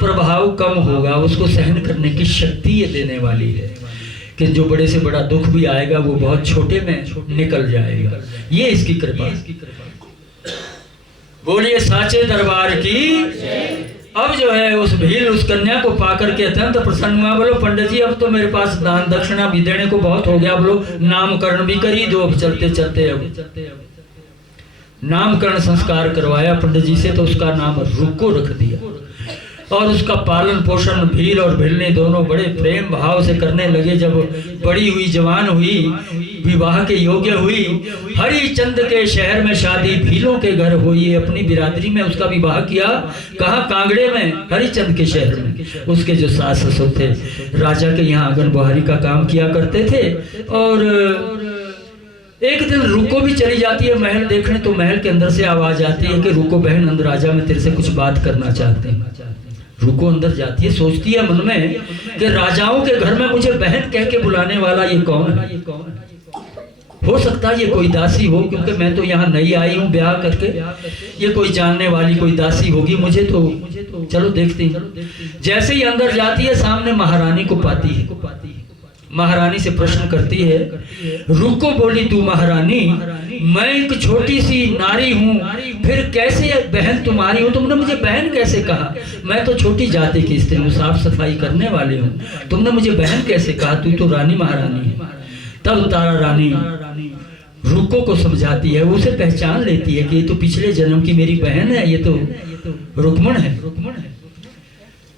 प्रभाव कम होगा, उसको सहन करने की शक्ति ये देने वाली है कि जो बड़े से बड़ा दुख भी आएगा वो बहुत छोटे में निकल जाएगा। ये इसकी कृपा। बोलिए साचे दरबार की। अब जो है उस भील, उस कन्या को पाकर के अत्यंत प्रसन्न हुआ। बोलो पंडित जी अब तो मेरे पास दान दक्षिणा भी देने को बहुत हो गया, बोलो नामकरण भी करी दो। अब चलते चलते अब नामकरण संस्कार करवाया पंडित जी से, तो उसका नाम रुको रख दिया, और उसका पालन पोषण भील और भिलनी दोनों बड़े प्रेम भाव से करने लगे। जब बड़ी हुई, जवान हुई, विवाह के योग्य हुई, हरिचंद के शहर में शादी भीलों के घर हुई। अपनी बिरादरी में उसका विवाह किया। कहाँ? कांगड़े में, हरिचंद के शहर में। उसके जो सास ससुर थे राजा के यहाँ आंगन बुहारी का काम किया करते थे, और एक दिन रुको भी चली जाती है महल देखने, तो महल के अंदर से आवाज आती है कि रुको बहन, अंदर राजा मैं तेरे से कुछ बात करना चाहते हैं। रुको अंदर जाती है, सोचती है मन में कि राजाओं के घर में मुझे बहन कह के बुलाने वाला ये कौन है। हो सकता है ये कोई दासी हो, क्योंकि मैं तो यहाँ नई आई हूँ ब्याह करके, ये कोई जानने वाली कोई दासी होगी मुझे तो चलो देखते हैं। जैसे ही अंदर जाती है सामने महारानी को पाती है। महारानी से प्रश्न करती है, रुको बोली तू महारानी, मैं एक छोटी सी नारी हूँ, फिर कैसे बहन तुम्हारी हो? तुमने मुझे बहन कैसे कहा? मैं तो छोटी जाति की स्त्री हूँ, साफ सफाई करने वाली हूँ, तुमने मुझे बहन कैसे कहा? तू तो रानी महारानी है। तब तारा रानी रुको को समझाती है, वो उसे पहचान लेती है कि ये तो पिछले जन्म की मेरी बहन है, ये तो रुक्मण है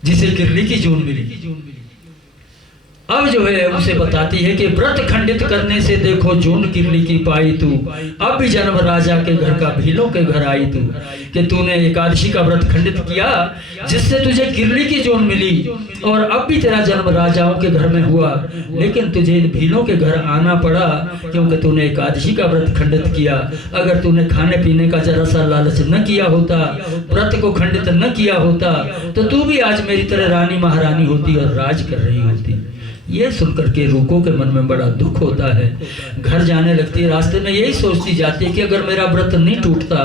जिसे किरली की जून मिली। अब जो है उसे बताती है कि व्रत खंडित करने से देखो जून किरली की पाई तू, अब भी जन्म राजा के घर का भीलों के घर आई तू, कि तूने एकादशी का व्रत खंडित किया जिससे तुझे किरली की जून मिली, और अब भी तेरा जन्म राजाओं के घर में हुआ, लेकिन तुझे इन भीलों के घर आना पड़ा क्योंकि तूने एकादशी का व्रत खंडित किया। अगर तूने खाने पीने का जरा सा लालच न किया होता, व्रत को खंडित न किया होता, तो तू भी आज मेरी तरह रानी महारानी होती और राज कर रही होती। ये सुनकर के रुको के मन में बड़ा दुख होता है। घर जाने लगती है, रास्ते में यही सोचती जाती है कि अगर मेरा व्रत नहीं टूटता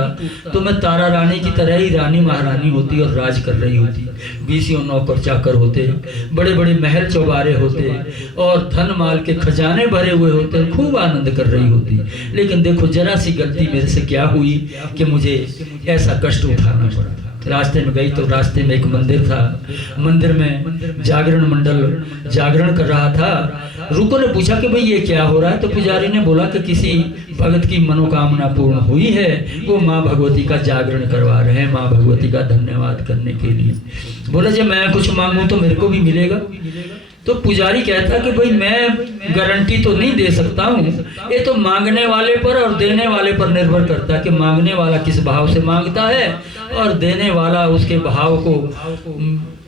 तो मैं तारा रानी की तरह ही रानी महारानी होती और राज कर रही होती। 20 नौकर चाकर होते, बड़े बड़े महल चौबारे होते और धन माल के खजाने भरे हुए होते, खूब आनंद कर रही होती। लेकिन देखो जरा सी गलती मेरे से क्या हुई कि मुझे ऐसा कष्ट उठाना पड़ा। रास्ते में गई तो रास्ते में एक मंदिर था, मंदिर में जागरण मंडल जागरण कर रहा था। रुको ने पूछा कि भाई ये क्या हो रहा है? तो पुजारी ने बोला कि किसी भगत की मनोकामना पूर्ण हुई है, वो माँ भगवती का जागरण करवा रहे हैं, माँ भगवती का धन्यवाद करने के लिए। बोला जब मैं कुछ मांगू तो मेरे को भी मिलेगा? तो पुजारी कहता कि भाई मैं गारंटी तो नहीं दे सकता हूँ, ये तो मांगने वाले पर और देने वाले पर निर्भर करता है कि मांगने वाला किस भाव से मांगता है और देने वाला उसके भाव को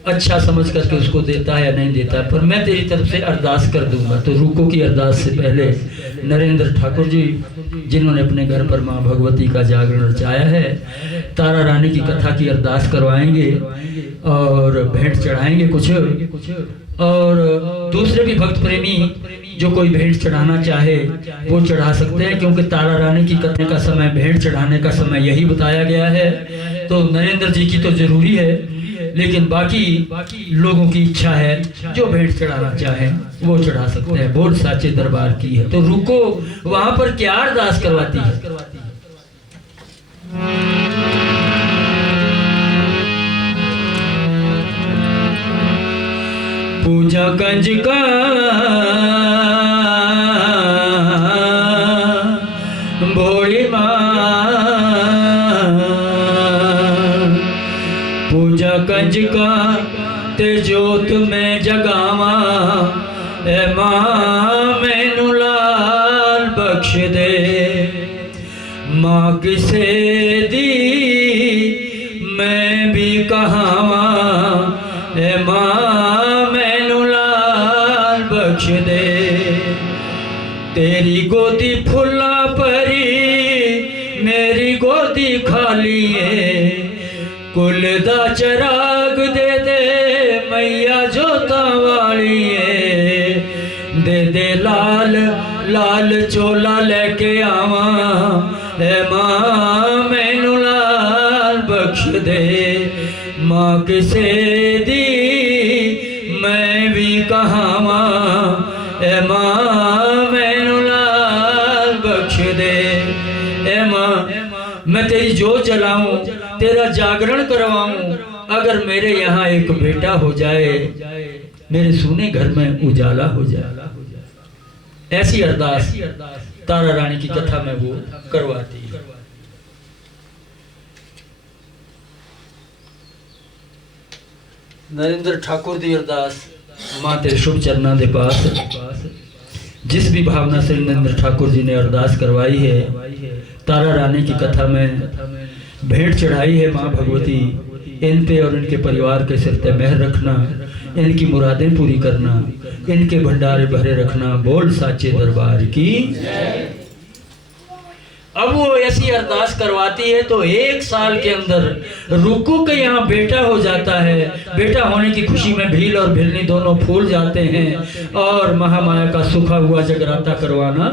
अच्छा समझ करके उसको देता है या नहीं देता है। पर मैं तेरी तरफ से अरदास कर दूंगा। तो रुको की अरदास से पहले नरेंद्र ठाकुर जी, जिन्होंने अपने घर पर माँ भगवती का जागरण रचाया है, तारा रानी की कथा की अरदास करवाएंगे और भेंट चढ़ाएंगे कुछ, और दूसरे भी भक्त प्रेमी जो कोई भेंट चढ़ाना चाहे वो चढ़ा सकते हैं, क्योंकि तारा रानी की कथा का समय, भेंट चढ़ाने का समय यही बताया गया है। तो नरेंद्र जी की तो जरूरी है, लेकिन बाकी लोगों की इच्छा है, जो भेंट चढ़ाना चाहे वो चढ़ा सकते हैं। बोल साचे दरबार की है। तो रुको वहां पर क्या अरदास करवाती है? पूजा कंजका भोली माँ, पूजा कंजका ते जोत में जगावा, ए माँ मैनू लाल बख्श दे। माँ किसे दी मैं भी कहावा, ए माँ मैनू लाल बख्श दे। तेरी गोदी फुल्ला परी मेरी गोदी खाली है, कुल दा चराग दे दे मैया जोता वाली है। दे दे लाल लाल चोला लेके आवा, है माँ मैनू लाल बख्श दे। माँ किसे दी मैं भी कहावा, है माँ मैनू लाल बख्श दे। ए माँ मैं तेरी जोत जलाऊं, तेरा जागरण करवाऊं, अगर मेरे यहाँ एक बेटा हो जाए, मेरे सूने घर में उजाला हो जाए। ऐसी अरदास तारा रानी की कथा में वो करवाती है। नरेंद्र ठाकुर दी अरदास मां तेरे शुभ चरणों के पास, जिस भी भावना से नरेंद्र ठाकुर जी ने अरदास करवाई है, तारा रानी की कथा में भेंट चढ़ाई है माँ भगवती, इन पे और इनके परिवार के सिर पे मेहर रखना, इनकी मुरादें पूरी करना, इनके भंडारे भरे रखना। बोल साचे दरबार की। अब वो ऐसी अरदास करवाती है तो 1 साल के अंदर रुकू के यहाँ बेटा हो जाता है। बेटा होने की खुशी में भील और भिलनी दोनों फूल जाते हैं और महामाया का सूखा हुआ जगराता करवाना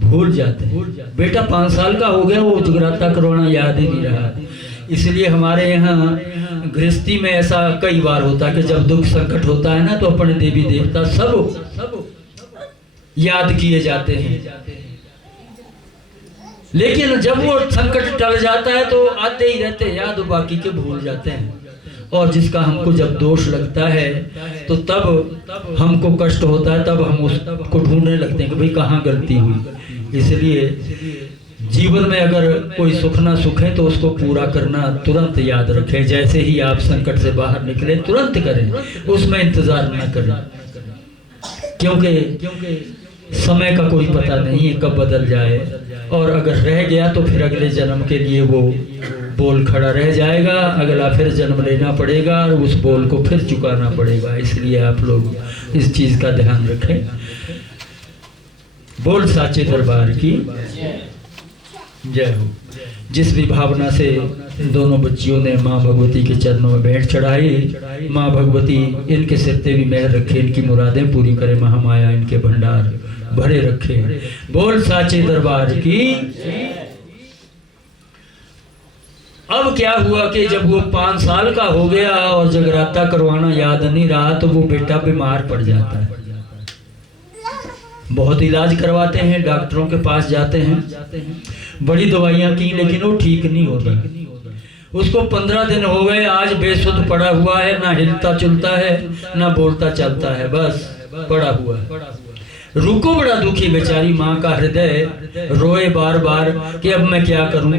भूल जाते हैं। बेटा 5 साल का हो गया, वो जगराता करवाना याद ही नहीं रहा। इसलिए हमारे यहाँ गृहस्थी में ऐसा कई बार होता है कि जब दुख संकट होता है ना तो अपने देवी देवता सब याद किए जाते हैं, लेकिन जब वो संकट टल जाता है तो आते ही रहते याद, बाकी के भूल जाते हैं। और जिसका हमको जब दोष लगता है तो तब हमको कष्ट होता है, तब हम उसको ढूंढने लगते हैं कि भाई कहाँ गलती हुई। इसलिए जीवन में अगर कोई सुख ना सुख है तो उसको पूरा करना तुरंत याद रखें। जैसे ही आप संकट से बाहर निकले तुरंत करें, उसमें इंतजार न करें, क्योंकि समय का कोई पता नहीं है कब बदल जाए। और अगर रह गया तो फिर अगले जन्म के लिए वो बोल खड़ा रह जाएगा, अगला फिर जन्म लेना पड़ेगा और उस बोल को फिर चुकाना पड़ेगा। इसलिए आप लोग इस चीज का ध्यान रखें। बोल साचे दरबार की जय हो। जिस भी भावना से दोनों बच्चियों ने माँ भगवती के चरणों में भेंट चढ़ाई, माँ भगवती इनके सिर पे भी मेहर रखे, इनकी मुरादें पूरी करे, महामाया इनके भंडार भरे रखे। बोल साचे दरबार की। अब क्या हुआ कि जब वो 5 साल का हो गया और जगराता करवाना याद नहीं रहा तो वो बेटा बीमार पड़ जाता है। बहुत इलाज करवाते हैं, डॉक्टरों के पास जाते हैं, बड़ी दवाइयां की, लेकिन वो ठीक नहीं होता। उसको 15 दिन हो गए, आज बेसुध पड़ा हुआ है, ना हिलता चुलता है ना बोलता चलता है, बस पड़ा हुआ है। रुको बड़ा दुखी बेचारी माँ का हृदय रोए बार बार कि अब मैं क्या करूं।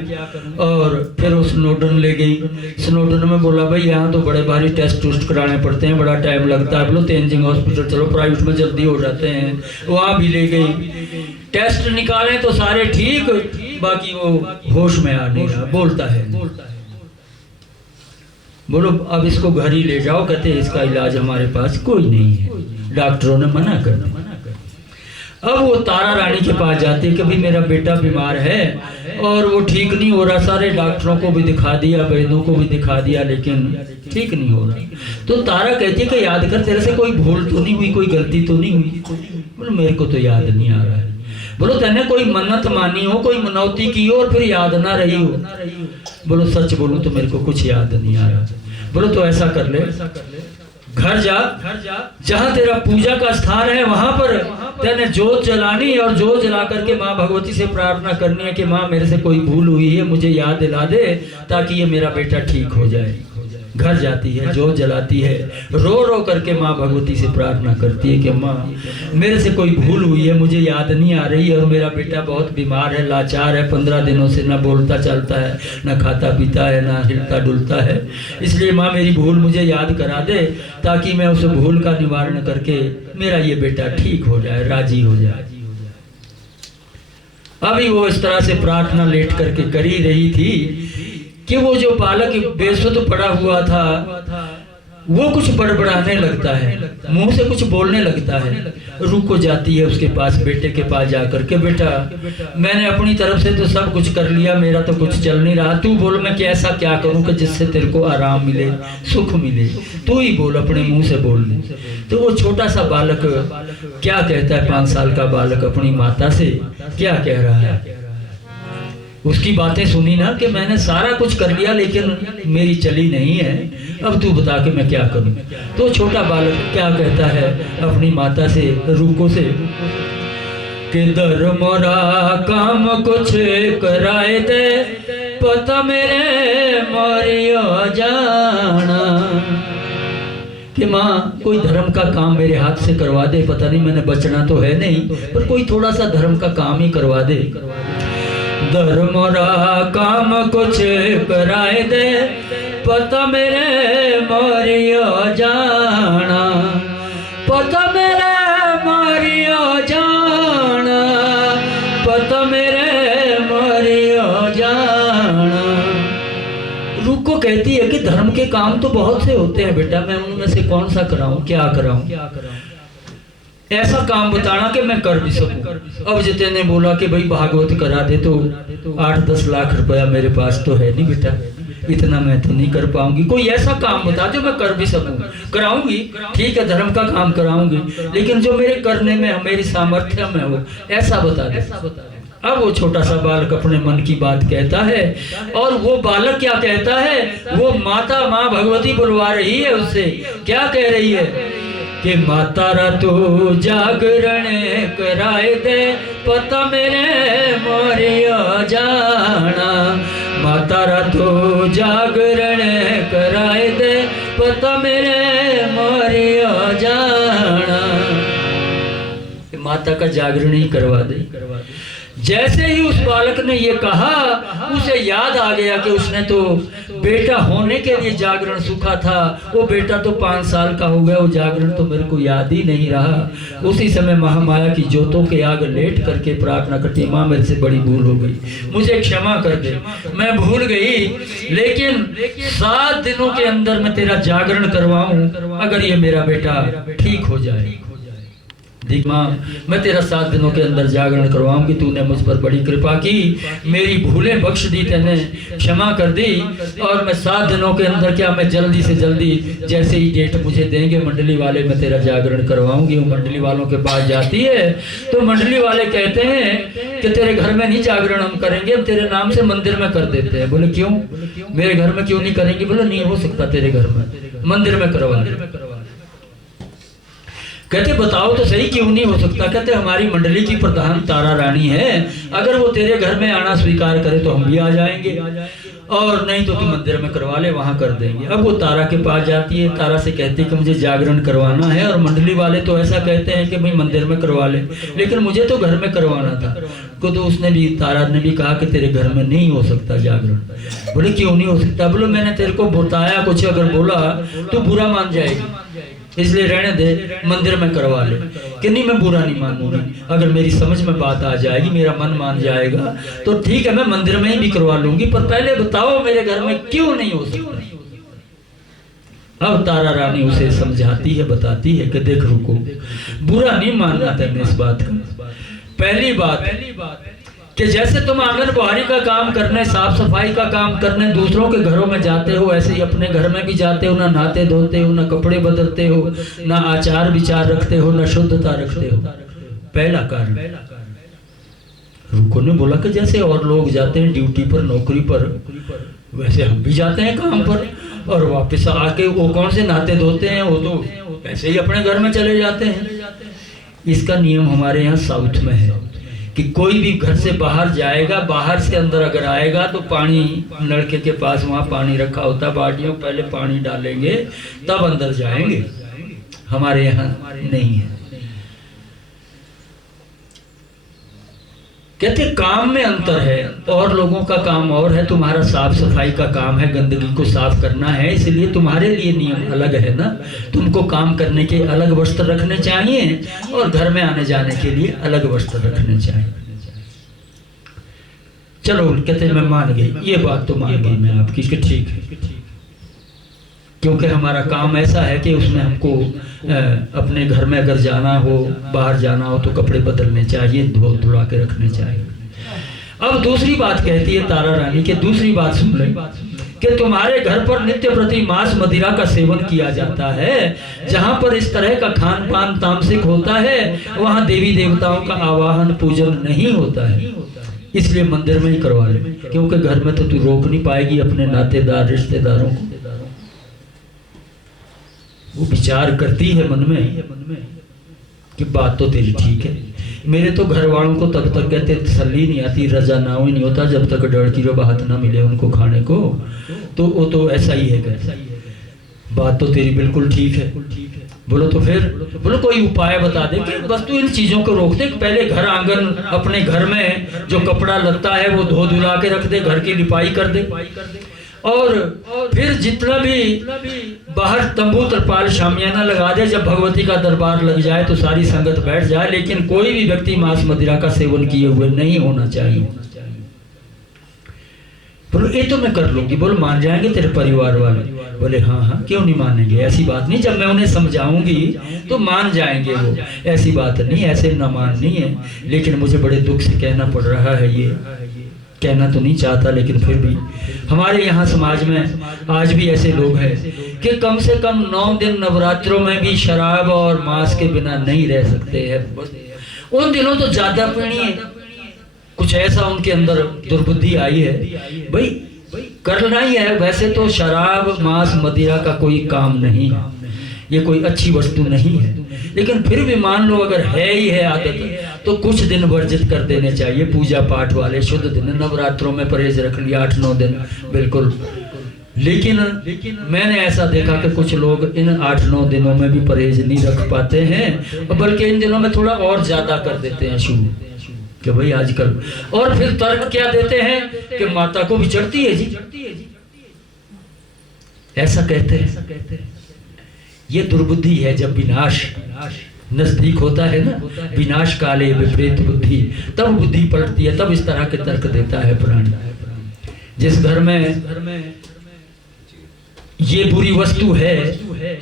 और फिर वो स्नोडन ले गई। स्नोडन में बोला भाई यहाँ तो बड़े भारी टेस्ट टूस्ट कराने पड़ते हैं, बड़ा टाइम लगता है। बोलो तेंजिंग हॉस्पिटल चलो, प्राइवेट में जल्दी हो जाते हैं। वहां भी ले गई, टेस्ट निकाले तो सारे ठीक, बाकी वो होश में आ नहीं रहा, बोलता है। बोलो अब इसको घर ही ले जाओ, कहते इसका इलाज हमारे पास कोई नहीं है, डॉक्टरों ने मना कर दिया। अब वो तारा रानी के पास जाती है कि भाई मेरा बेटा बीमार है और वो ठीक नहीं हो रहा, सारे डॉक्टरों को भी दिखा दिया, वैद्यों को भी दिखा दिया, लेकिन ठीक नहीं हो रहा। तो तारा कहती है कि याद कर तेरे से कोई भूल तो नहीं हुई, कोई गलती तो नहीं हुई। बोलो मेरे को तो याद नहीं आ रहा है। बोलो तेने कोई मन्नत मानी हो, कोई मनौती की हो और फिर याद ना रही हो। बोलो सच बोलूं तो मेरे को कुछ याद नहीं आ रहा। बोलो तो ऐसा कर ले, घर जा, जहाँ तेरा पूजा का स्थान है वहां पर तेने जोत जलानी और जोत जला करके माँ भगवती से प्रार्थना करनी है कि माँ मेरे से कोई भूल हुई है, मुझे याद दिला दे ताकि ये मेरा बेटा ठीक हो जाए। घर जाती है, जोत जलाती है, रो रो करके माँ भगवती से प्रार्थना करती है कि माँ मेरे से कोई भूल हुई है, मुझे याद नहीं आ रही है और मेरा बेटा बहुत बीमार है, लाचार है, 15 दिनों से ना बोलता चलता है, ना खाता पीता है, ना हिलता डुलता है। इसलिए माँ मेरी भूल मुझे याद करा दे ताकि मैं उस भूल का निवारण करके मेरा ये बेटा ठीक हो जाए, राजी हो जाए। अभी वो इस तरह से प्रार्थना लेट करके कर ही रही थी कि वो जो बालक बेसुध पड़ा हुआ था वो कुछ बड़बड़ाने लगता है, मुंह से कुछ बोलने लगता है। रुको जाती है उसके पास, बेटे के पास जाकर के बेटा मैंने अपनी तरफ से तो सब कुछ कर लिया, मेरा तो कुछ चल नहीं रहा, तू बोल मैं कैसा क्या करूं कि जिससे तेरे को आराम मिले, सुख मिले, तू ही बोल, अपने मुंह से बोल ले। तो वो छोटा सा बालक क्या कहता है, 5 साल का बालक अपनी माता से क्या कह रहा है। उसकी बातें सुनी ना कि मैंने सारा कुछ कर लिया लेकिन मेरी चली नहीं है, अब तू बता के मैं क्या करूं। तो छोटा बालक क्या कहता है अपनी माता से, रूको से, कि दर मोरा काम कुछ कराए दे, पता मेरे मोरियो जाना, कि माँ कोई धर्म का काम मेरे हाथ से करवा दे, पता नहीं मैंने बचना तो है नहीं पर कोई थोड़ा सा धर्म का काम ही करवा दे। धर्मरा काम कुछ कराए दे, पता मेरे मोरियो जाना, पता मेरे मोरियो जाना, पता मेरे मोरियो जाना। रुको कहती है कि धर्म के काम तो बहुत से होते हैं बेटा, मैं उनमें से कौन सा कराऊं, क्या कराऊं। ऐसा काम बताना कि मैं कर भी सकूं। अब जिते ने बोला कि भाई भागवत करा दे, तो 8-10 लाख रुपया मेरे पास तो है नहीं बेटा, इतना मैं तो नहीं कर पाऊंगी। कोई ऐसा काम बता जो मैं कर भी सकूं। कराऊंगी, ठीक है, धर्म का काम कराऊंगी, लेकिन जो मेरे करने में मेरी सामर्थ्य में हो, ऐसा बता दे। अब वो छोटा सा बालक अपने मन की बात कहता है, और वो बालक क्या कहता है, वो माता माँ भगवती बुलवा रही है उससे। क्या कह रही है कि माता रा तो जागरण कराए दे, पता मेरे मोरिया जाना। माता रा तो जागरण कराए दे, पता मेरे मोरिया जाना। माता का जागरण ही करवा दे। जैसे ही उस बालक ने ये कहा, उसे याद आ गया कि उसने तो बेटा होने के लिए जागरण सूखा था। वो बेटा तो 5 साल का हो गया, वो जागरण तो मेरे को याद ही नहीं रहा। उसी समय महामाया की ज्योतों के आगे लेट करके प्रार्थना करती, माँ मेरे से बड़ी भूल हो गई, मुझे क्षमा कर दे, मैं भूल गई, लेकिन 7 दिनों के अंदर मैं तेरा जागरण करवाऊं, अगर ये मेरा बेटा ठीक हो जाए। देख माँ, मैं तेरा 7 दिनों के अंदर जागरण करवाऊंगी, तूने मुझ पर बड़ी कृपा की, मेरी भूलें बख्श दी, तेने क्षमा कर दी, और मैं 7 दिनों के अंदर क्या, मैं जल्दी से जल्दी जैसे ही डेट मुझे देंगे मंडली वाले, मैं तेरा जागरण करवाऊंगी। वो मंडली वालों के पास जाती है तो मंडली वाले कहते हैं कि तेरे घर में नहीं जागरण हम करेंगे, हम तेरे नाम से मंदिर में कर देते हैं। बोले क्यों, मेरे घर में क्यों नहीं करेंगे? बोले नहीं हो सकता, तेरे घर में, मंदिर में करवा। कहते बताओ तो सही क्यों नहीं हो सकता? कहते हमारी मंडली की प्रधान तारा रानी है, अगर वो तेरे घर में आना स्वीकार करे तो हम भी आ जाएंगे, और नहीं तो तू मंदिर में करवा ले, वहां कर देंगे। अब वो तारा के पास जाती है, तारा से कहती है कि मुझे जागरण करवाना है, और मंडली वाले तो ऐसा कहते हैं कि भाई मंदिर में करवा ले, लेकिन मुझे तो घर में करवाना था। को तो उसने भी, तारा ने भी कहा कि तेरे घर में नहीं हो सकता जागरण। बोले क्यों नहीं हो सकता? बोले मैंने तेरे को बताया कुछ, अगर बोला तो बुरा मान जाएगी, इसलिए रहने दे, मंदिर में करवा ले। कि नहीं, मैं बुरा नहीं मानूंगी, अगर मेरी समझ में बात आ जाएगी, मेरा मन मान जाएगा तो ठीक है, मैं मंदिर में ही भी करवा लूंगी, पर पहले बताओ मेरे घर में क्यों नहीं हो सकता। अब तारा रानी उसे समझाती है, बताती है कि देख रुको, बुरा नहीं मानना तेने इस बात का। पहली बात कि जैसे तुम आंगनबाड़ी का काम करने, साफ सफाई का काम करने दूसरों के घरों में जाते हो, ऐसे ही अपने घर में भी जाते हो, ना नहाते धोते हो, ना कपड़े बदलते हो, ना आचार विचार रखते हो, ना शुद्धता रखते हो। पहला कारण। रुको ने बोला कि जैसे और लोग जाते हैं ड्यूटी पर, नौकरी पर, वैसे हम भी जाते हैं काम पर, और वापस आके वो कौन से नहाते धोते हैं, वो तो ऐसे ही अपने घर में चले जाते हैं। इसका नियम हमारे यहाँ साउथ में है कि कोई भी घर से बाहर जाएगा, बाहर से अंदर अगर आएगा तो पानी, लड़के के पास वहाँ पानी रखा होता है बाल्टियों, पहले पानी डालेंगे तब अंदर जाएंगे। हमारे यहाँ नहीं है। कहते काम में अंतर है, और लोगों का काम और है, तुम्हारा साफ सफाई का काम है, गंदगी को साफ करना है, इसलिए तुम्हारे लिए नियम अलग है ना। तुमको काम करने के अलग वस्त्र रखने चाहिए, और घर में आने जाने के लिए अलग वस्त्र रखने चाहिए। चलो कहते मैं मान गई, ये बात तो मान गई मैं आपकी कि ठीक है, क्योंकि हमारा काम ऐसा है कि उसमें हमको अपने घर में अगर जाना हो, बाहर जाना हो तो कपड़े बदलने चाहिए, धो धुला के रखने चाहिए। अब दूसरी बात कहती है तारा रानी के, दूसरी बात सुन ले कि तुम्हारे घर पर नित्य प्रति मांस मदिरा का सेवन किया जाता है। जहां पर इस तरह का खान पान तामसिक होता है, वहां देवी देवताओं का आवाहन पूजन नहीं होता है, इसलिए मंदिर में ही करवा ले, क्योंकि घर में तो तू रोक नहीं पाएगी अपने नातेदार रिश्तेदारों को। वो विचार करती है मन में कि बात तो तेरी ठीक है, मेरे तो घर वालों को तब तक कहते तसल्ली नहीं आती, रजा ना ही नहीं होता जब तक डड़की रो बात ना मिले उनको खाने को, तो वो तो ऐसा ही है। बात तो तेरी बिल्कुल ठीक है। बोलो तो फिर, बोलो कोई उपाय बता दे कि बस तू इन चीजों को रोक दे। पहले घर आंगन, अपने घर में जो कपड़ा लगता है वो धो धुला के रख दे, घर की लिपाई कर दे, और फिर जितना भी बाहर तंबू तरपाल शामियाना लगा दे। जब भगवती का दरबार लग जाए तो सारी संगत बैठ जाए, लेकिन कोई भी व्यक्ति मांस मदिरा का सेवन किए हुए नहीं होना चाहिए। बोलो ये तो मैं कर लूंगी। बोलो मान जाएंगे तेरे परिवार वाले? बोले हाँ हाँ, क्यों नहीं मानेंगे, ऐसी बात नहीं, जब मैं उन्हें समझाऊंगी तो मान जाएंगे वो, ऐसी बात नहीं, ऐसे ना मान नहीं है। लेकिन मुझे बड़े दुख से कहना पड़ रहा है, ये कहना तो नहीं चाहता, लेकिन फिर भी हमारे यहाँ समाज में आज भी ऐसे लोग हैं कि कम से कम 9 दिन नवरात्रों में भी शराब और मांस के बिना नहीं रह सकते हैं। उन दिनों तो ज्यादा पीनी है, कुछ ऐसा उनके अंदर दुर्बुद्धि आई है, भाई करना ही है। वैसे तो शराब मांस मदिरा का कोई काम नहीं है, ये कोई अच्छी वस्तु नहीं है, लेकिन फिर भी मान लो अगर है ही है आदत तो कुछ दिन वर्जित कर देने चाहिए। पूजा पाठ वाले शुद्ध दिन, नवरात्रों में परहेज रख लिया 8-9 दिन बिल्कुल। लेकिन मैंने ऐसा देखा कि कुछ लोग इन 8-9 दिनों में भी परहेज नहीं रख पाते हैं, बल्कि इन दिनों में थोड़ा और ज्यादा कर देते हैं शुरू कि भाई आजकल। और फिर तर्क क्या देते हैं कि माता को भी चढ़ती है जी, ऐसा कहते हैं। ये दुर्बुद्धि है। जब विनाश नजदीक होता है ना, विनाश काले विपरीत बुद्धि, तब बुद्धि पलटती है, तब इस तरह के तर्क देता है प्राणी। जिस घर में ये बुरी वस्तु है,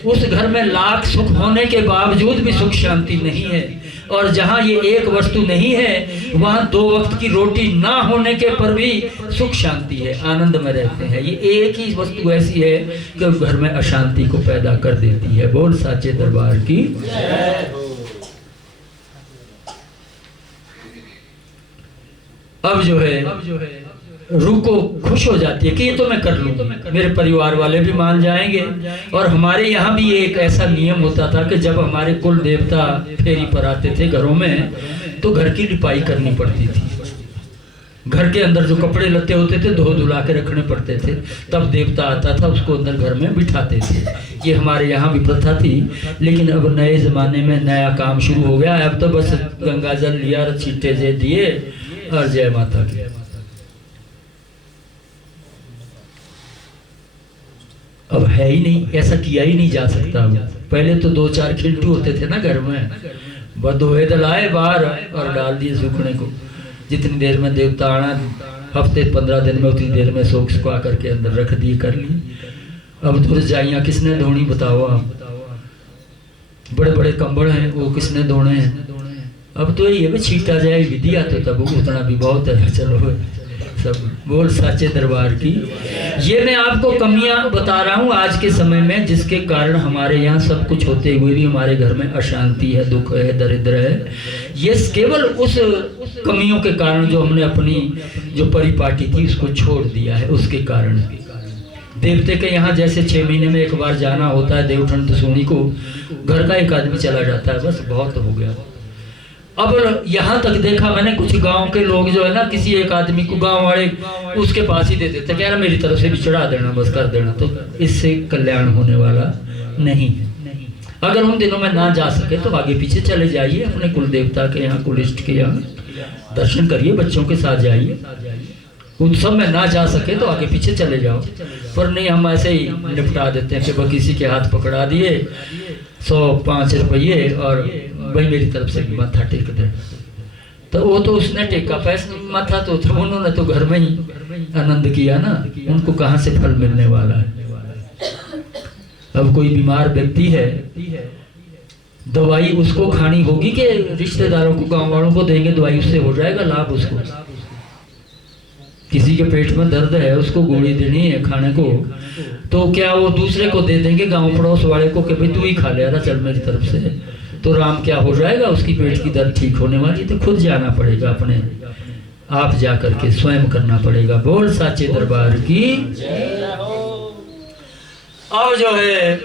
उस घर में लाख सुख होने के बावजूद भी सुख शांति नहीं है। और जहाँ ये एक वस्तु नहीं है, वहाँ 2 वक्त की रोटी ना होने के पर भी सुख शांति है, आनंद में रहते हैं। ये एक ही वस्तु ऐसी है कि घर में अशांति को पैदा कर देती है। बोल साचे दरबार की। अब जो है रूह को खुश हो जाती है कि ये तो मैं कर लूंगी, मेरे परिवार वाले भी मान जाएंगे। और हमारे यहाँ भी एक ऐसा नियम होता था कि जब हमारे कुल देवता फेरी पर आते थे घरों में, तो घर की लिपाई करनी पड़ती थी। घर के अंदर जो कपड़े लत्ते होते थे धो धुला के रखने पड़ते थे, तब देवता आता था, उसको अंदर घर में बिठाते थे। ये हमारे यहाँ भी प्रथा थी। लेकिन अब नए जमाने में नया काम शुरू हो गया है। अब तो बस गंगा जल लिया, छींटे जे दिए और जय माता की। अब है ही नहीं, ऐसा किया ही नहीं जा सकता। पहले तो 2-4 खिलटू होते थे ना घर में, बदोए दलाए बाहर और डाल दिए सूखने को। जितनी देर में देवता आना, हफ्ते 15 दिन में उतनी देर में सोख सुखा करके अंदर रख दिए, कर ली। अब तो रजाइयाँ किसने धोनी बताओ आप, बड़े बड़े कंबल हैं वो किसने धोने हैं। अब तो ये भी छीटा जाए विधिया, तो तब उतना भी बहुत है। चलो सब बोल साचे दरबार की। ये मैं आपको कमियां बता रहा हूँ आज के समय में, जिसके कारण हमारे यहाँ सब कुछ होते हुए भी हमारे घर में अशांति है, दुख है, दरिद्र है। ये केवल उस कमियों के कारण जो हमने अपनी जो परिपाटी थी उसको छोड़ दिया है, उसके कारण। देवते के यहाँ जैसे 6 महीने में एक बार जाना होता है देवठन तसोनी को, घर का एक आदमी चला जाता है, बस बहुत हो गया। अब यहाँ तक देखा मैंने, कुछ गांव के लोग जो है ना, किसी एक आदमी को गांव वाले उसके पास ही दे देते, कह रहा मेरी तरफ से भी चढ़ा देना, बस कर देना। तो इससे कल्याण होने वाला नहीं है। अगर उन दिनों में ना जा सके तो आगे पीछे चले जाइए, अपने कुल देवता के यहाँ, कुल इष्ट के यहाँ दर्शन करिए, बच्चों के साथ जाइए। उत्सव में ना जा सके तो आगे पीछे चले जाओ, पर नहीं हम ऐसे ही निपटा देते हैं कि वह किसी के हाथ पकड़ा दिए 105 रुपये और भाई मेरी तरफ से माथा टेक दे। तो वो तो उसने टेका पैसा माथा, तो उन्होंने तो घर में ही आनंद किया ना, उनको कहाँ से फल मिलने वाला है। अब कोई बीमार व्यक्ति है, दवाई उसको खानी होगी कि रिश्तेदारों को, गांव वालों को देंगे दवाई, उससे हो जाएगा लाभ उसको। किसी के पेट में दर्द है, उसको गोली देनी है खाने को, तो क्या वो दूसरे को दे देंगे गांव पड़ोस वाले को कि भाई तू ही खा ले रहा चल मेरी तरफ से, तो राम क्या हो जाएगा, उसकी पेट की दर्द ठीक होने वाली। तो खुद जाना पड़ेगा, अपने आप जा करके स्वयं करना पड़ेगा। बोल साचे दरबार की। अब जो है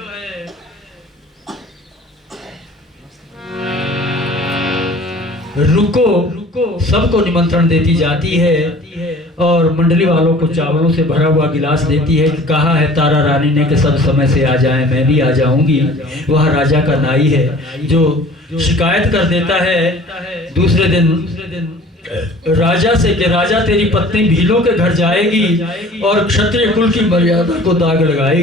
रुको सबको निमंत्रण देती जाती है और मंडली वालों को चावलों से भरा हुआ गिलास देती है कि कहा है तारा रानी ने कि सब समय से आ जाएं, मैं भी आ जाऊंगी। वह राजा का नाई है जो शिकायत कर देता है दूसरे दिन राजा से कि राजा तेरी पत्नी भीलों के घर जाएगी और क्षत्रिय कुल की मर्यादा को दाग लगाएगी।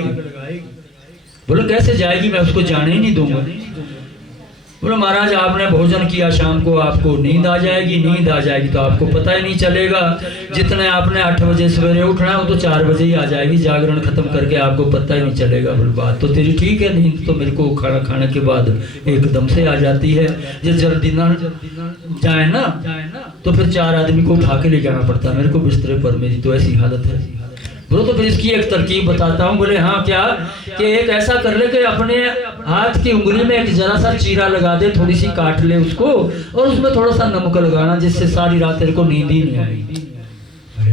बोलो कैसे जाएगी, मैं उसको जाने ही नहीं दूंगा। बोले महाराज आपने भोजन किया, शाम को आपको नींद आ जाएगी, नींद आ जाएगी तो आपको पता ही नहीं चलेगा। जितने आपने 8 बजे सवेरे उठना है वो तो 4 बजे ही आ जाएगी, जागरण खत्म करके आपको पता ही नहीं चलेगा। बोले बात तो तेरी ठीक है, नींद तो मेरे को खाना खाने के बाद एकदम से आ जाती है। जो जल्दी ना जाए ना तो फिर 4 आदमी को उठा के ले जाना पड़ता है मेरे को बिस्तरे पर, मेरी तो ऐसी हालत है। बोलो तो फिर इसकी एक तरकीब बताता हूँ। बोले हाँ क्या, कि एक ऐसा कर ले कि अपने हाथ की उंगली में एक जरा सा चीरा लगा दे, थोड़ी सी काट ले उसको और उसमें थोड़ा सा नमक लगाना, जिससे सारी रात तेरे को नींद ही नहीं आएगी।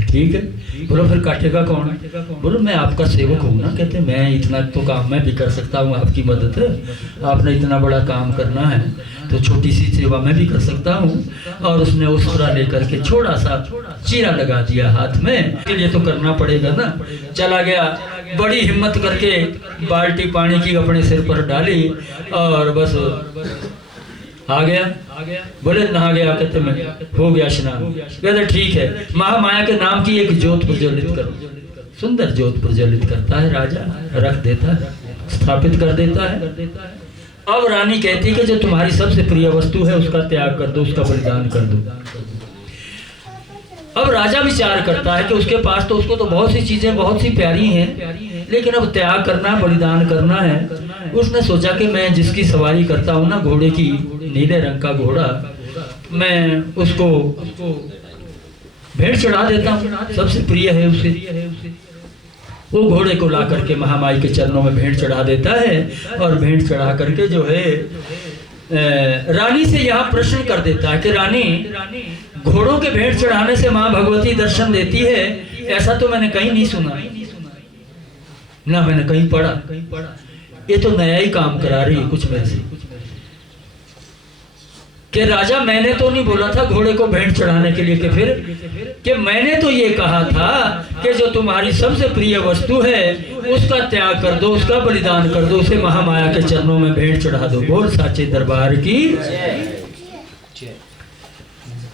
ठीक है। बोलो फिर काटेगा कौन? बोलो मैं आपका सेवक हूँ ना। कहते मैं इतना तो काम मैं भी कर सकता हूँ, आपकी मदद है, आपने इतना बड़ा काम करना है तो छोटी सी सेवा मैं भी कर सकता हूँ। और उसने उसरा लेकर के छोटा सा चीरा लगा दिया हाथ में, के लिए तो करना पड़ेगा ना। चला गया, बड़ी हिम्मत करके बाल्टी पानी की अपने सिर पर डाली और बस आ गया। बोले नहा गया? कहते मैं हो गया स्नान। कहते ठीक है, महामाया के नाम की एक ज्योत प्रज्वलित कर। सुंदर ज्योत प्रज्वलित करता है राजा, रख देता है, स्थापित कर देता है। अब रानी कहती है कि जो तुम्हारी सबसे प्रिय वस्तु है उसका त्याग कर दो, उसका बलिदान कर दो। अब राजा विचार करता है कि उसके पास तो उसको तो बहुत सी चीजें बहुत सी प्यारी हैं, लेकिन अब त्याग करना है, बलिदान करना है। उसने सोचा कि मैं जिसकी सवारी करता हूँ ना, घोड़े की, नीले रंग का घोड़ा, मैं उसको भेंट चढ़ा देता हूँ, सबसे प्रिय है उसे। वो घोड़े को ला करके महामाई के चरणों में भेंट चढ़ा देता है और भेंट चढ़ा करके जो है रानी से यहाँ प्रश्न कर देता है कि रानी, घोड़ों के भेंट चढ़ाने से माँ भगवती दर्शन देती है, ऐसा तो मैंने कहीं नहीं सुना, ना मैंने कहीं पढ़ा। ये तो नया ही काम करा रही है कुछ मेरे से। कि राजा मैंने तो नहीं बोला था घोड़े को भेंट चढ़ाने के लिए, कि फिर कि मैंने तो ये कहा था कि जो तुम्हारी सबसे प्रिय वस्तु है उसका त्याग कर दो, उसका बलिदान कर दो, उसे महामाया के चरणों में भेंट चढ़ा दो। बोल साचे दरबार की।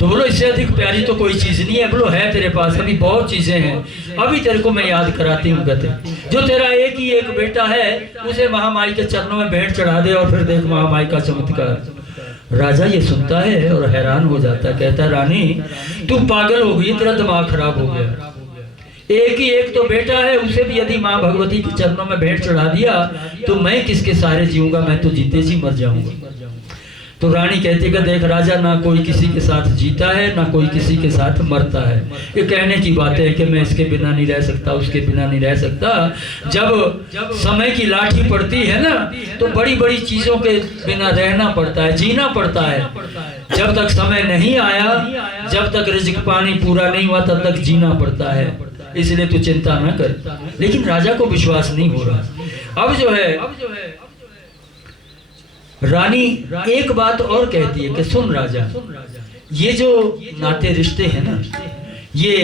तो बोलो इससे अधिक प्यारी तो कोई चीज नहीं है। बोलो है तेरे पास, अभी बहुत चीजें हैं, अभी तेरे को मैं याद कराती हूँ। कहते जो तेरा एक ही एक बेटा है उसे महामाई के चरणों में भेंट चढ़ा दे और फिर देख महामाई का चमत्कार। राजा ये सुनता है और हैरान हो जाता है, कहता है रानी तू पागल हो गई, तेरा दिमाग खराब हो गया। एक ही एक तो बेटा है, उसे भी यदि माँ भगवती के चरणों में भेंट चढ़ा दिया तो मैं किसके सहारे जीऊंगा, मैं तो जीते जी मर जाऊंगा। तो रानी कहती है देख राजा, ना कोई किसी के साथ जीता है ना कोई किसी के साथ मरता है। ये कहने की बात है कि मैं इसके बिना नहीं रह सकता, उसके बिना नहीं रह सकता। जब समय की लाठी पड़ती है ना तो बड़ी बड़ी चीजों के बिना रहना पड़ता है, जीना पड़ता है। जब तक समय नहीं आया, जब तक रिज़्क पानी पूरा नहीं हुआ, तब तक जीना पड़ता है। इसलिए तू चिंता न कर। लेकिन राजा को विश्वास नहीं हो रहा। अब जो है रानी एक बात और कहती है कि सुन राजा, ये जो नाते रिश्ते हैं ना, ये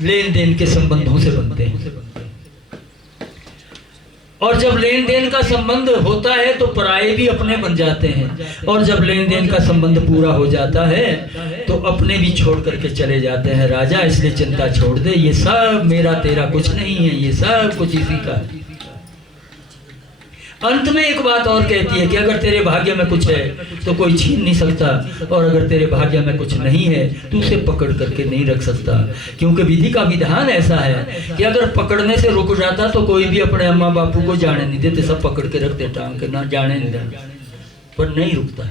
लेन देन के संबंधों से बनते हैं, और जब लेन देन का संबंध होता है तो पराये भी अपने बन जाते हैं, और जब लेन देन का संबंध पूरा हो जाता है तो अपने भी छोड़ करके चले जाते हैं। राजा इसलिए चिंता छोड़ दे, ये सब मेरा तेरा कुछ नहीं है, ये सब कुछ इसी का है। अंत में एक बात और कहती है कि अगर तेरे भाग्य में कुछ है तो कोई छीन नहीं सकता, और अगर तेरे भाग्य में कुछ नहीं है तो उसे पकड़ करके नहीं रख सकता, क्योंकि विधि का विधान ऐसा है कि अगर पकड़ने से रुक जाता तो कोई भी अपने अम्मा बापू को जाने नहीं देते, सब पकड़ के रखते टांग के, ना जाने नहीं देते, पर नहीं रुकता,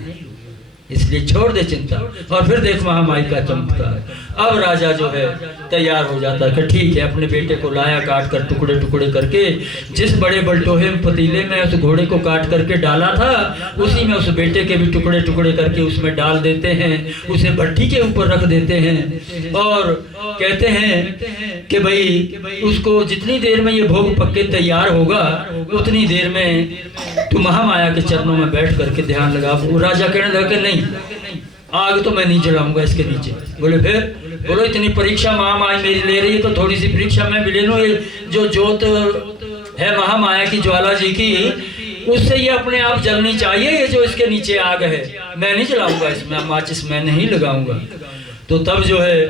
इसलिए छोड़ दे चिंता। और फिर देख महामाई का चमत्कार। अब राजा जो है तैयार हो जाता है कि ठीक है, अपने बेटे को लाया, काट कर टुकड़े टुकड़े करके, जिस बड़े बलटोहे पतीले में उस घोड़े को काट करके डाला था उसी में उस बेटे के भी टुकड़े टुकड़े करके उसमें डाल देते हैं, उसे भट्टी के ऊपर रख देते हैं और कहते हैं कि भाई उसको जितनी देर में ये भोग पक के तैयार होगा उतनी देर में तू महामाया के चरणों में बैठ करके ध्यान लगा। वो राजा कहने लगा कि नहीं, आग तो मैं नहीं जलाऊंगा इसके नीचे। बोले फिर? बोलो इतनी परीक्षा महामाया मेरी ले रही है तो थोड़ी सी परीक्षा मैं भी ले लूं। ये जो जोत है महामाया की, ज्वाला जी की, उससे ये अपने आप जलनी चाहिए। ये जो इसके नीचे आग है मैं नहीं जलाऊंगा, इसमें माचिस मैं नहीं लगाऊंगा। तो तब जो है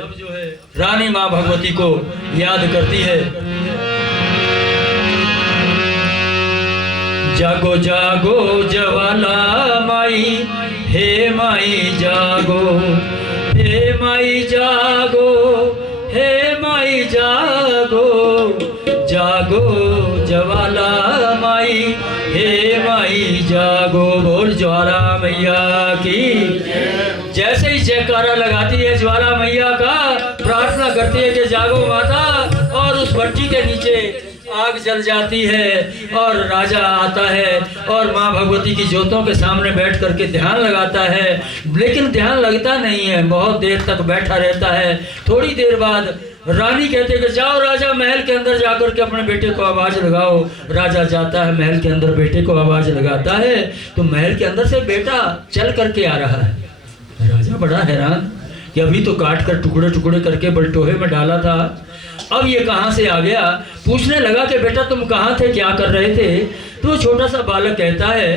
रानी माँ भगवती को याद करती है, जागो जागो ज्वाला माई, हे माई जागो, हे माई जागो, हे माई जागो, जागो ज्वाला माई, हे माई जागो। बोल ज्वाला मैया की। जैसे ही जयकारा लगाती है ज्वाला मैया का, प्रार्थना करती है कि जागो माता, और उस भट्टी के नीचे आग जल जाती है और राजा आता है और माँ भगवती की ज्योतों के सामने बैठ करके ध्यान लगाता है। लेकिन ध्यान लगता नहीं है, बहुत देर तक बैठा रहता है। थोड़ी देर बाद रानी कहते हैं कि जाओ राजा, महल के अंदर जाकर के अपने बेटे को आवाज लगाओ। राजा जाता है महल के अंदर, बेटे को आवाज लगाता है तो महल के अंदर से बेटा चल करके आ रहा है। राजा बड़ा हैरान कि अभी तो काट कर टुकड़े टुकड़े करके बलटोहे में डाला था, अब ये कहाँ से आ गया। पूछने लगा कि बेटा तुम कहाँ थे, क्या कर रहे थे। तो छोटा सा बालक कहता है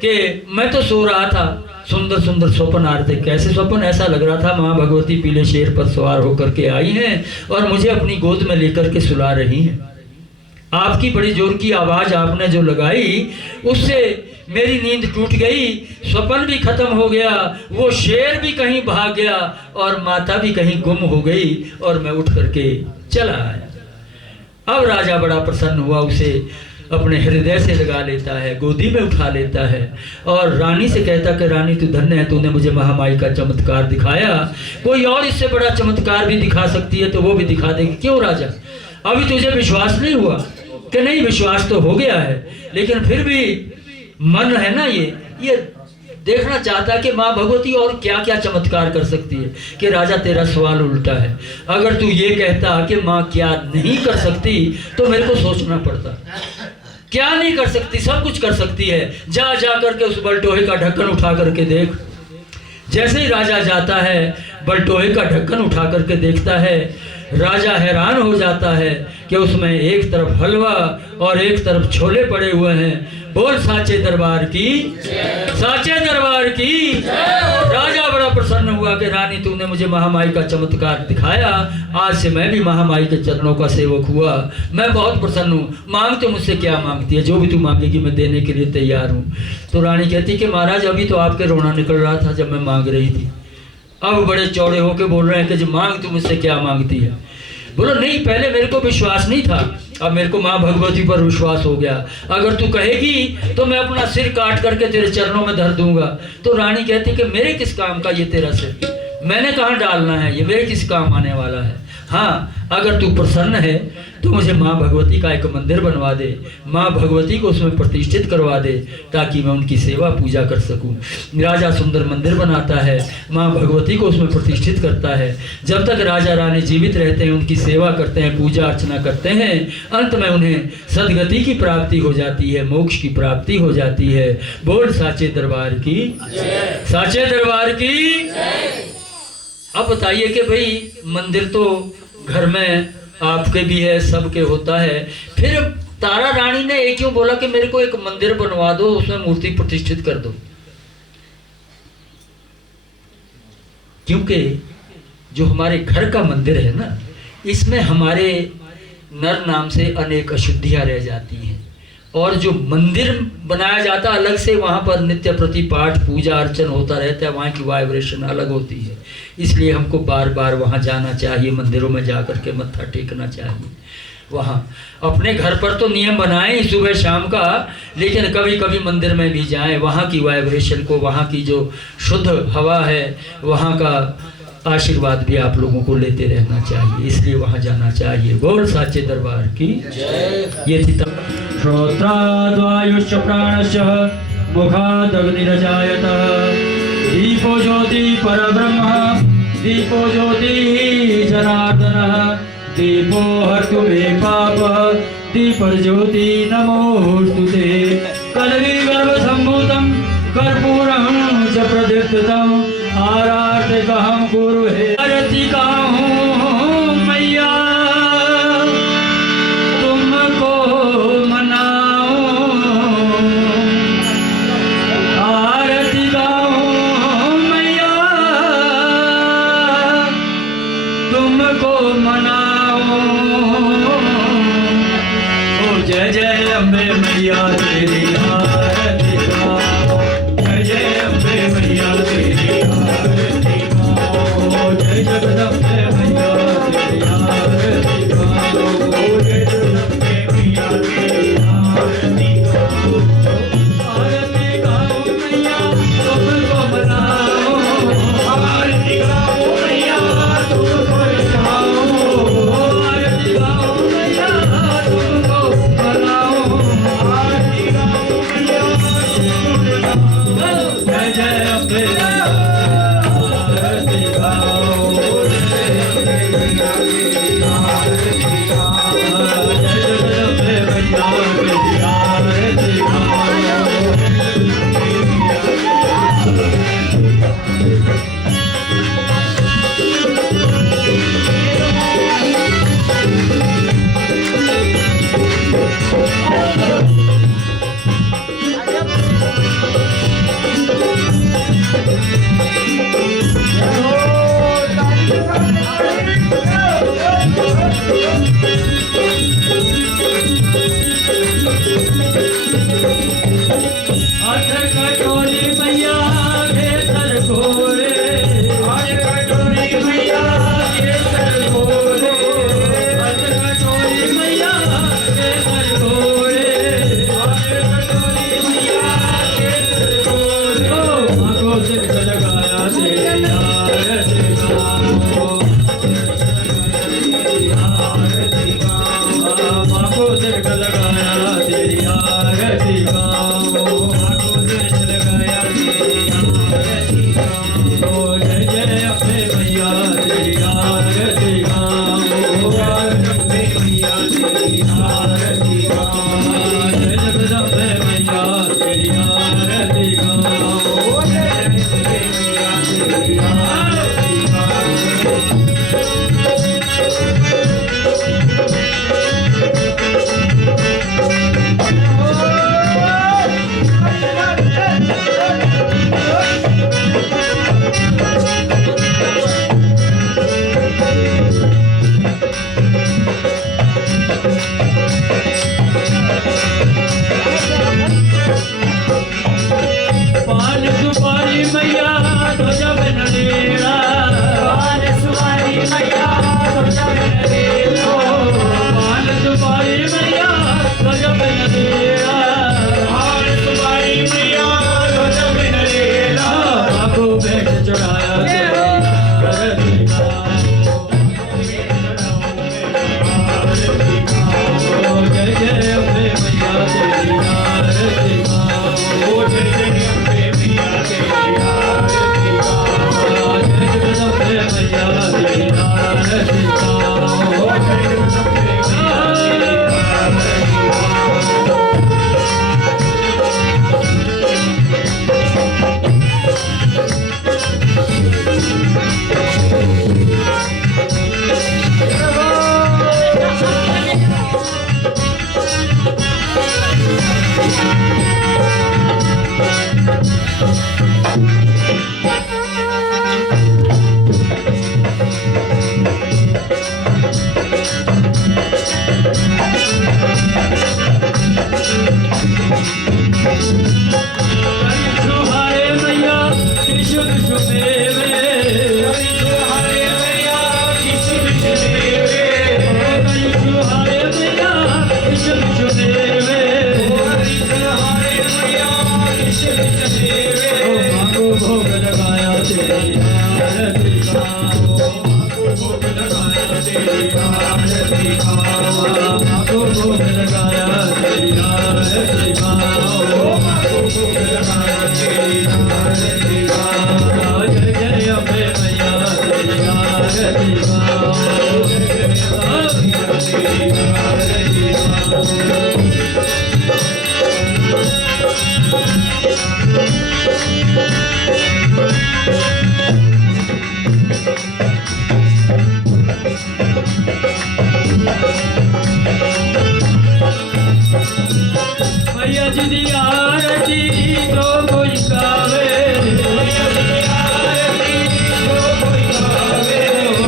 कि मैं तो सो रहा था, सुंदर सुंदर स्वप्न आ रहे थे। कैसे स्वप्न? ऐसा लग रहा था माँ भगवती पीले शेर पर सवार होकर के आई हैं और मुझे अपनी गोद में लेकर के सुला रही हैं। आपकी बड़ी जोर की आवाज आपने जो लगाई, उससे मेरी नींद टूट गई, स्वप्न भी खत्म हो गया, वो शेर भी कहीं भाग गया और माता भी कहीं गुम हो गई और मैं उठ करके चला आया। अब राजा बड़ा प्रसन्न हुआ, उसे अपने हृदय से लगा लेता है, गोदी में उठा लेता है और रानी से कहता कि रानी तू धन्य है, तूने मुझे महामाई का चमत्कार दिखाया। कोई और इससे बड़ा चमत्कार भी दिखा सकती है तो वो भी दिखा देगी। क्यों राजा, अभी तुझे विश्वास नहीं हुआ? कि नहीं, विश्वास तो हो गया है, लेकिन फिर भी मन है ना ये देखना चाहता है कि माँ भगवती और क्या क्या चमत्कार कर सकती है। कि राजा तेरा सवाल उल्टा है, अगर तू ये कहता कि माँ क्या नहीं कर सकती तो मेरे को सोचना पड़ता। क्या नहीं कर सकती? सब कुछ कर सकती है। जा करके उस बलटोहे का ढक्कन उठा करके देख। जैसे ही राजा जाता है, बलटोहे का ढक्कन उठा करके देखता है, राजा हैरान हो जाता है कि उसमें एक तरफ हलवा और एक तरफ छोले पड़े हुए हैं। बोल साचे दरबार की, साचे दरबार की। राजा बड़ा प्रसन्न हुआ कि रानी तूने मुझे महामाई का चमत्कार दिखाया, आज से मैं भी महामाई के चरणों का सेवक हुआ। मैं बहुत प्रसन्न हूँ। मांग तो मुझसे क्या मांगती है? जो भी तू मांगेगी मैं देने के लिए तैयार हूँ। तो रानी कहती कि महाराज अभी तो आपके रोना निकल रहा था जब मैं मांग रही थी, अब बड़े चौड़े होके बोल रहे हैं कि जो मांग तू मुझसे क्या मांगती है। बोलो नहीं, पहले मेरे को विश्वास नहीं था, अब मेरे को माँ भगवती पर विश्वास हो गया। अगर तू कहेगी तो मैं अपना सिर काट करके तेरे चरणों में धर दूंगा। तो रानी कहती कि मेरे किस काम का ये तेरा सिर, मैंने कहाँ डालना है, ये मेरे किस काम आने वाला है। हाँ, अगर तू प्रसन्न है तो मुझे माँ भगवती का एक मंदिर बनवा दे, माँ भगवती को उसमें प्रतिष्ठित करवा दे ताकि मैं उनकी सेवा पूजा कर सकूं। राजा सुंदर मंदिर बनाता है, माँ भगवती को उसमें प्रतिष्ठित करता है। जब तक राजा रानी जीवित रहते हैं उनकी सेवा करते हैं, पूजा अर्चना करते हैं, अंत में उन्हें सदगति की प्राप्ति हो जाती है, मोक्ष की प्राप्ति हो जाती है। बोल साचे दरबार की, साचे दरबार की। अब बताइए कि भाई मंदिर तो घर में आपके भी है, सबके होता है, फिर तारा रानी ने एक क्यों बोला कि मेरे को एक मंदिर बनवा दो, उसमें मूर्ति प्रतिष्ठित कर दो? क्योंकि जो हमारे घर का मंदिर है ना, इसमें हमारे नर नाम से अनेक अशुद्धियां रह जाती हैं, और जो मंदिर बनाया जाता अलग से, वहाँ पर नित्य प्रति पाठ पूजा अर्चन होता रहता है, वहाँ की वाइब्रेशन अलग होती है। इसलिए हमको बार बार वहाँ जाना चाहिए, मंदिरों में जा कर के मत्था टेकना चाहिए। वहाँ अपने घर पर तो नियम बनाएं सुबह शाम का, लेकिन कभी कभी मंदिर में भी जाएं, वहाँ की वाइब्रेशन को, वहाँ की जो शुद्ध हवा है, वहाँ का आशीर्वाद भी आप लोगों को लेते रहना चाहिए, इसलिए वहाँ जाना चाहिए। बोल साचे दरबार की। ये थी श्रोत्राद्वायुश्च प्राणश्च मुखादग्निरजायत, दीपो ज्योति परब्रह्म, दीपो ज्योति जनार्दनः, दीपो हर्तु मे पाप, दीप ज्योति नमोस्तुते। कलगी गर्भसम्भूतं कर्पूरं च प्रदीप्तं, आरार्तिकहं गुरु हे आरती का हूँ मैया, तुमको मनाऊं, आरती का हूँ मैया, तुमको मनाऊं। ओ जय जय अम्बे मैया तेरी आरती का, जय जय हाथ कटोरी मैया के सर घोरे, हाथ कटोरी मैया के सर घोरे, हाथ कटोरी मैया के सर घोरे, हाथ कटोरी मैया के सर घोरे। ओ माँ को तिलक लगाया तेरी आरती गाओ, माँ को तिलक लगाया तेरी आरती गाओ, माँ को तिलक लगाया तेरी आरती गाओ। जय जय अम्बे मैया तेरी आरती गाओ, अम्बे मैया तेरी आरती गाओ, जय जगदम्बे मैया तेरी आरती गाओ, जय जगदम्बे मैया तेरी आरती गाओ। पान सुपारी मैया ध्वजा बन लेरा, पान सुपारी मैया ध्वजा बन लेरा, पान सुपारी मैया ध्वजा बन लेरा, पान सुपारी मैया ध्वजा बन लेरा। आपको भेंट चढ़ाया तेरी आरती गाओ, जय जय अम्बे मैया तेरी आरती गाओ, जय जय अम्बे मैया तेरी आरती गाओ, जय जगदम्बे मैया तेरी आरती गाओ, जय जगदम्बे मैया तेरी आरती गाओ। सुहारे मैया कृष्ण सुदेवे, सुहारे मैया कृष्ण सुदेवे, सुहारे मैया कृष्ण सुदेवे, सुहारे मैया कृष्ण सुदेवे। माँ को भोग लगाया तेरी आरती गाओ, माँ को भोग लगाया तेरी आरती गाओ, माँ को भोग लगाया तेरी आरती गाओ, माँ को भोग लगाया तेरी आरती गाओ। जय जय अम्बे मैया तेरी आरती गाओ, जय जय अम्बे मैया तेरी आरती गाओ। मैया जी दी आरती तो कोई गावे, मैया जी दी आरती तो कोई गावे,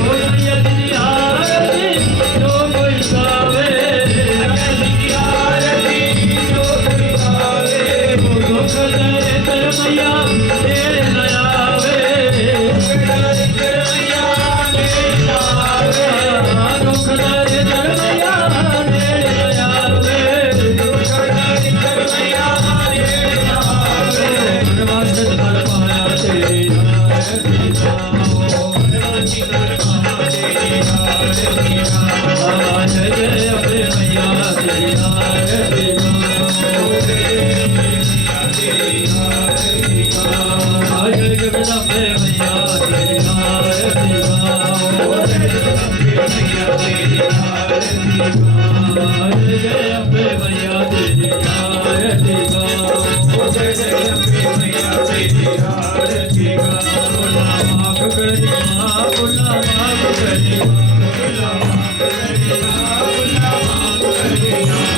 मैया जी दी आरती तो कोई गावे, मैया जी दी आरती तो कोई गावे। दुख दरे तर मैया तेरे नयावे, दुख दरे तर मैया तेरे नयावे, दुख दरे तर मैया तेरे नयावे, दुख दरे तर मैया तेरे नयावे। मनवांछित फल पाया तेरी आरती गाओ, मनवांछित फल पाया तेरी आरती गाओ, जय जय अम्बे मैया तेरी आरती गाओ, जय जय अम्बे मैया तेरी आरती गाओ, जय जगदम्बे मैया तेरी आरती गाओ, जय जगदम्बे मैया तेरी आरती गाओ, जय जय अम्बे मैया तेरी आरती गाओ, जय जय अम्बे मैया तेरी आरती गाओ। माफ करी माँ बुला, माफ करी माँ बुला, माफ करी माँ बुला, माफ करी माँ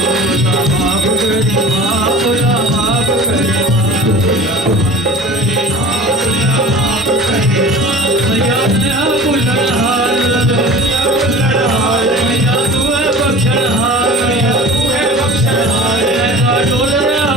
बुला, माफ करी माँ बुला, माफ करी माँ बुला, माफ करी माँ बुला, माफ करी माँ। मैया मैं बुलनहार, मैया बुलनहार, मैया तू है बख्शनहार, मैया तू है बख्शनहार, मैं डोल रहा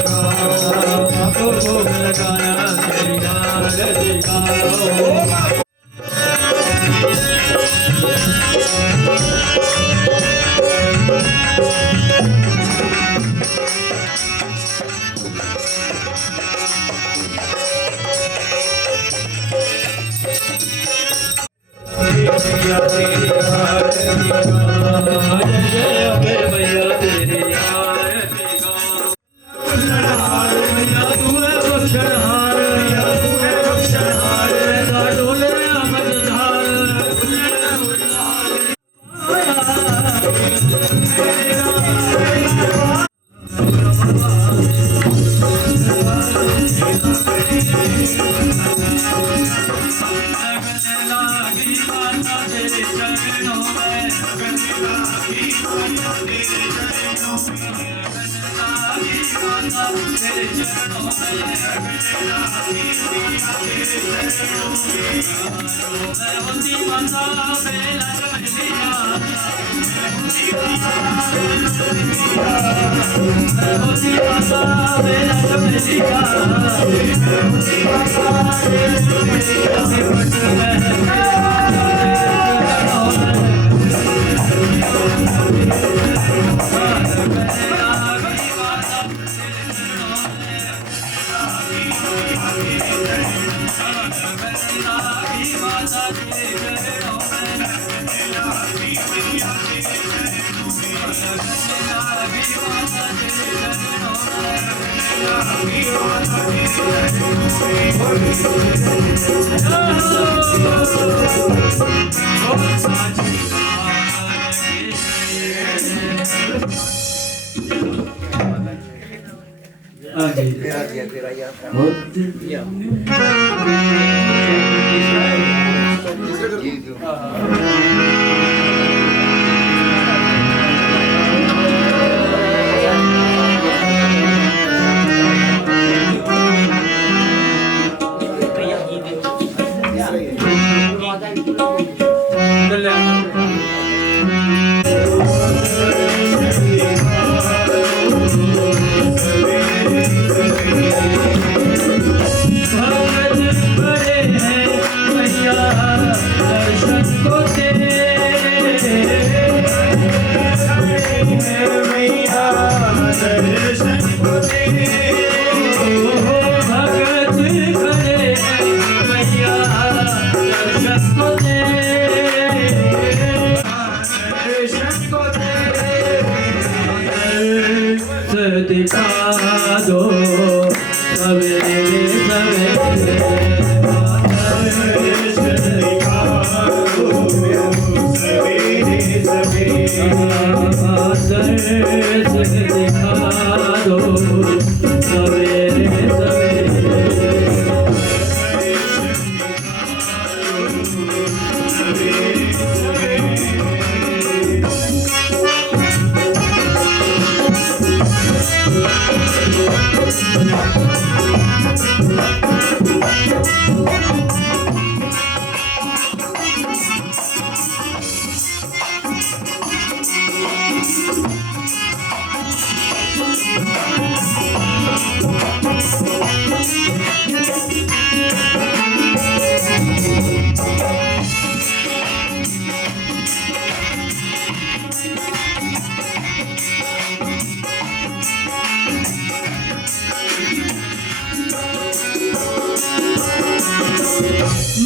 आपको भोग लगाया तेरी आरती गाओ।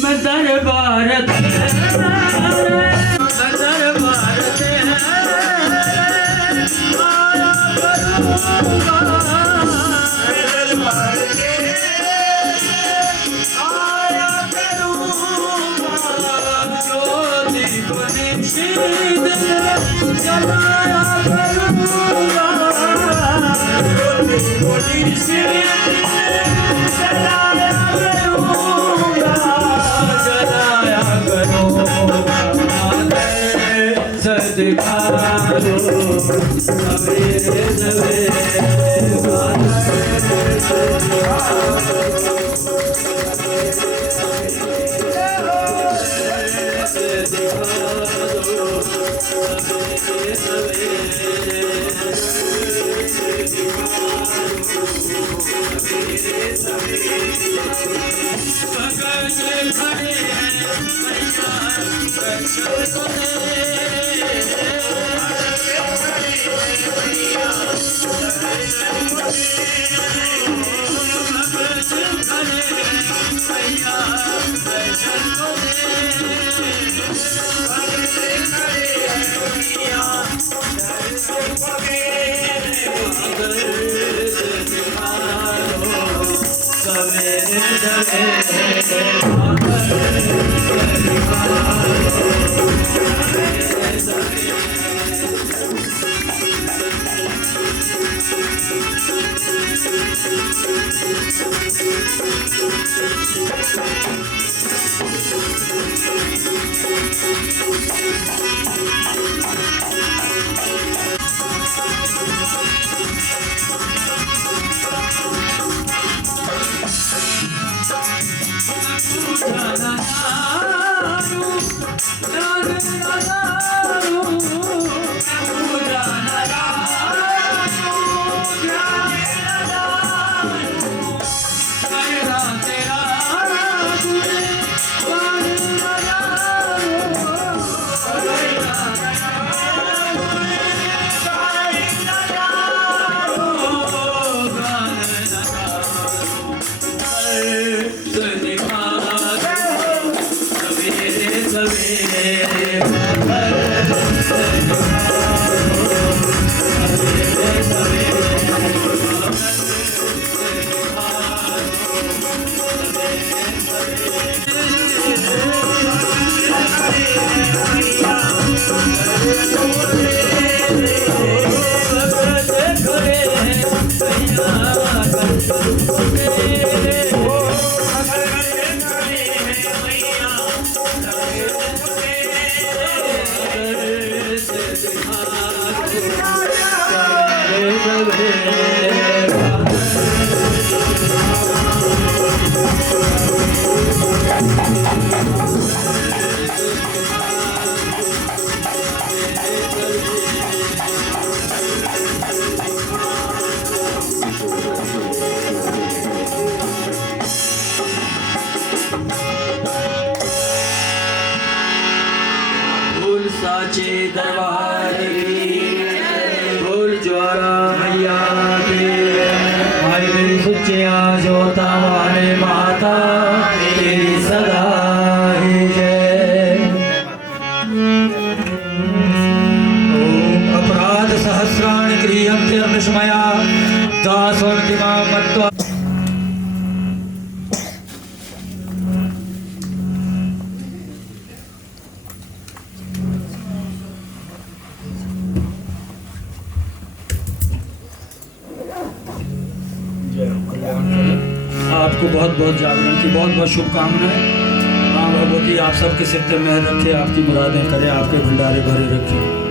मैं दरबार फूल साचे दरबार की, फूल ज्वारा मैया के, भाई मेरी सुचिया जोता वाले माता तेरी सदा ही जय। ओम अपराध सहस्राणि क्रियन्ते अमृषमया दासोन्तिमां मत्वा। आपको बहुत बहुत जागरण की बहुत बहुत शुभकामनाएं। माँ भगवती आप सबके सिर पे मेहर रखे, आपकी मुरादें करे, आपके भंडारे भरे रखे।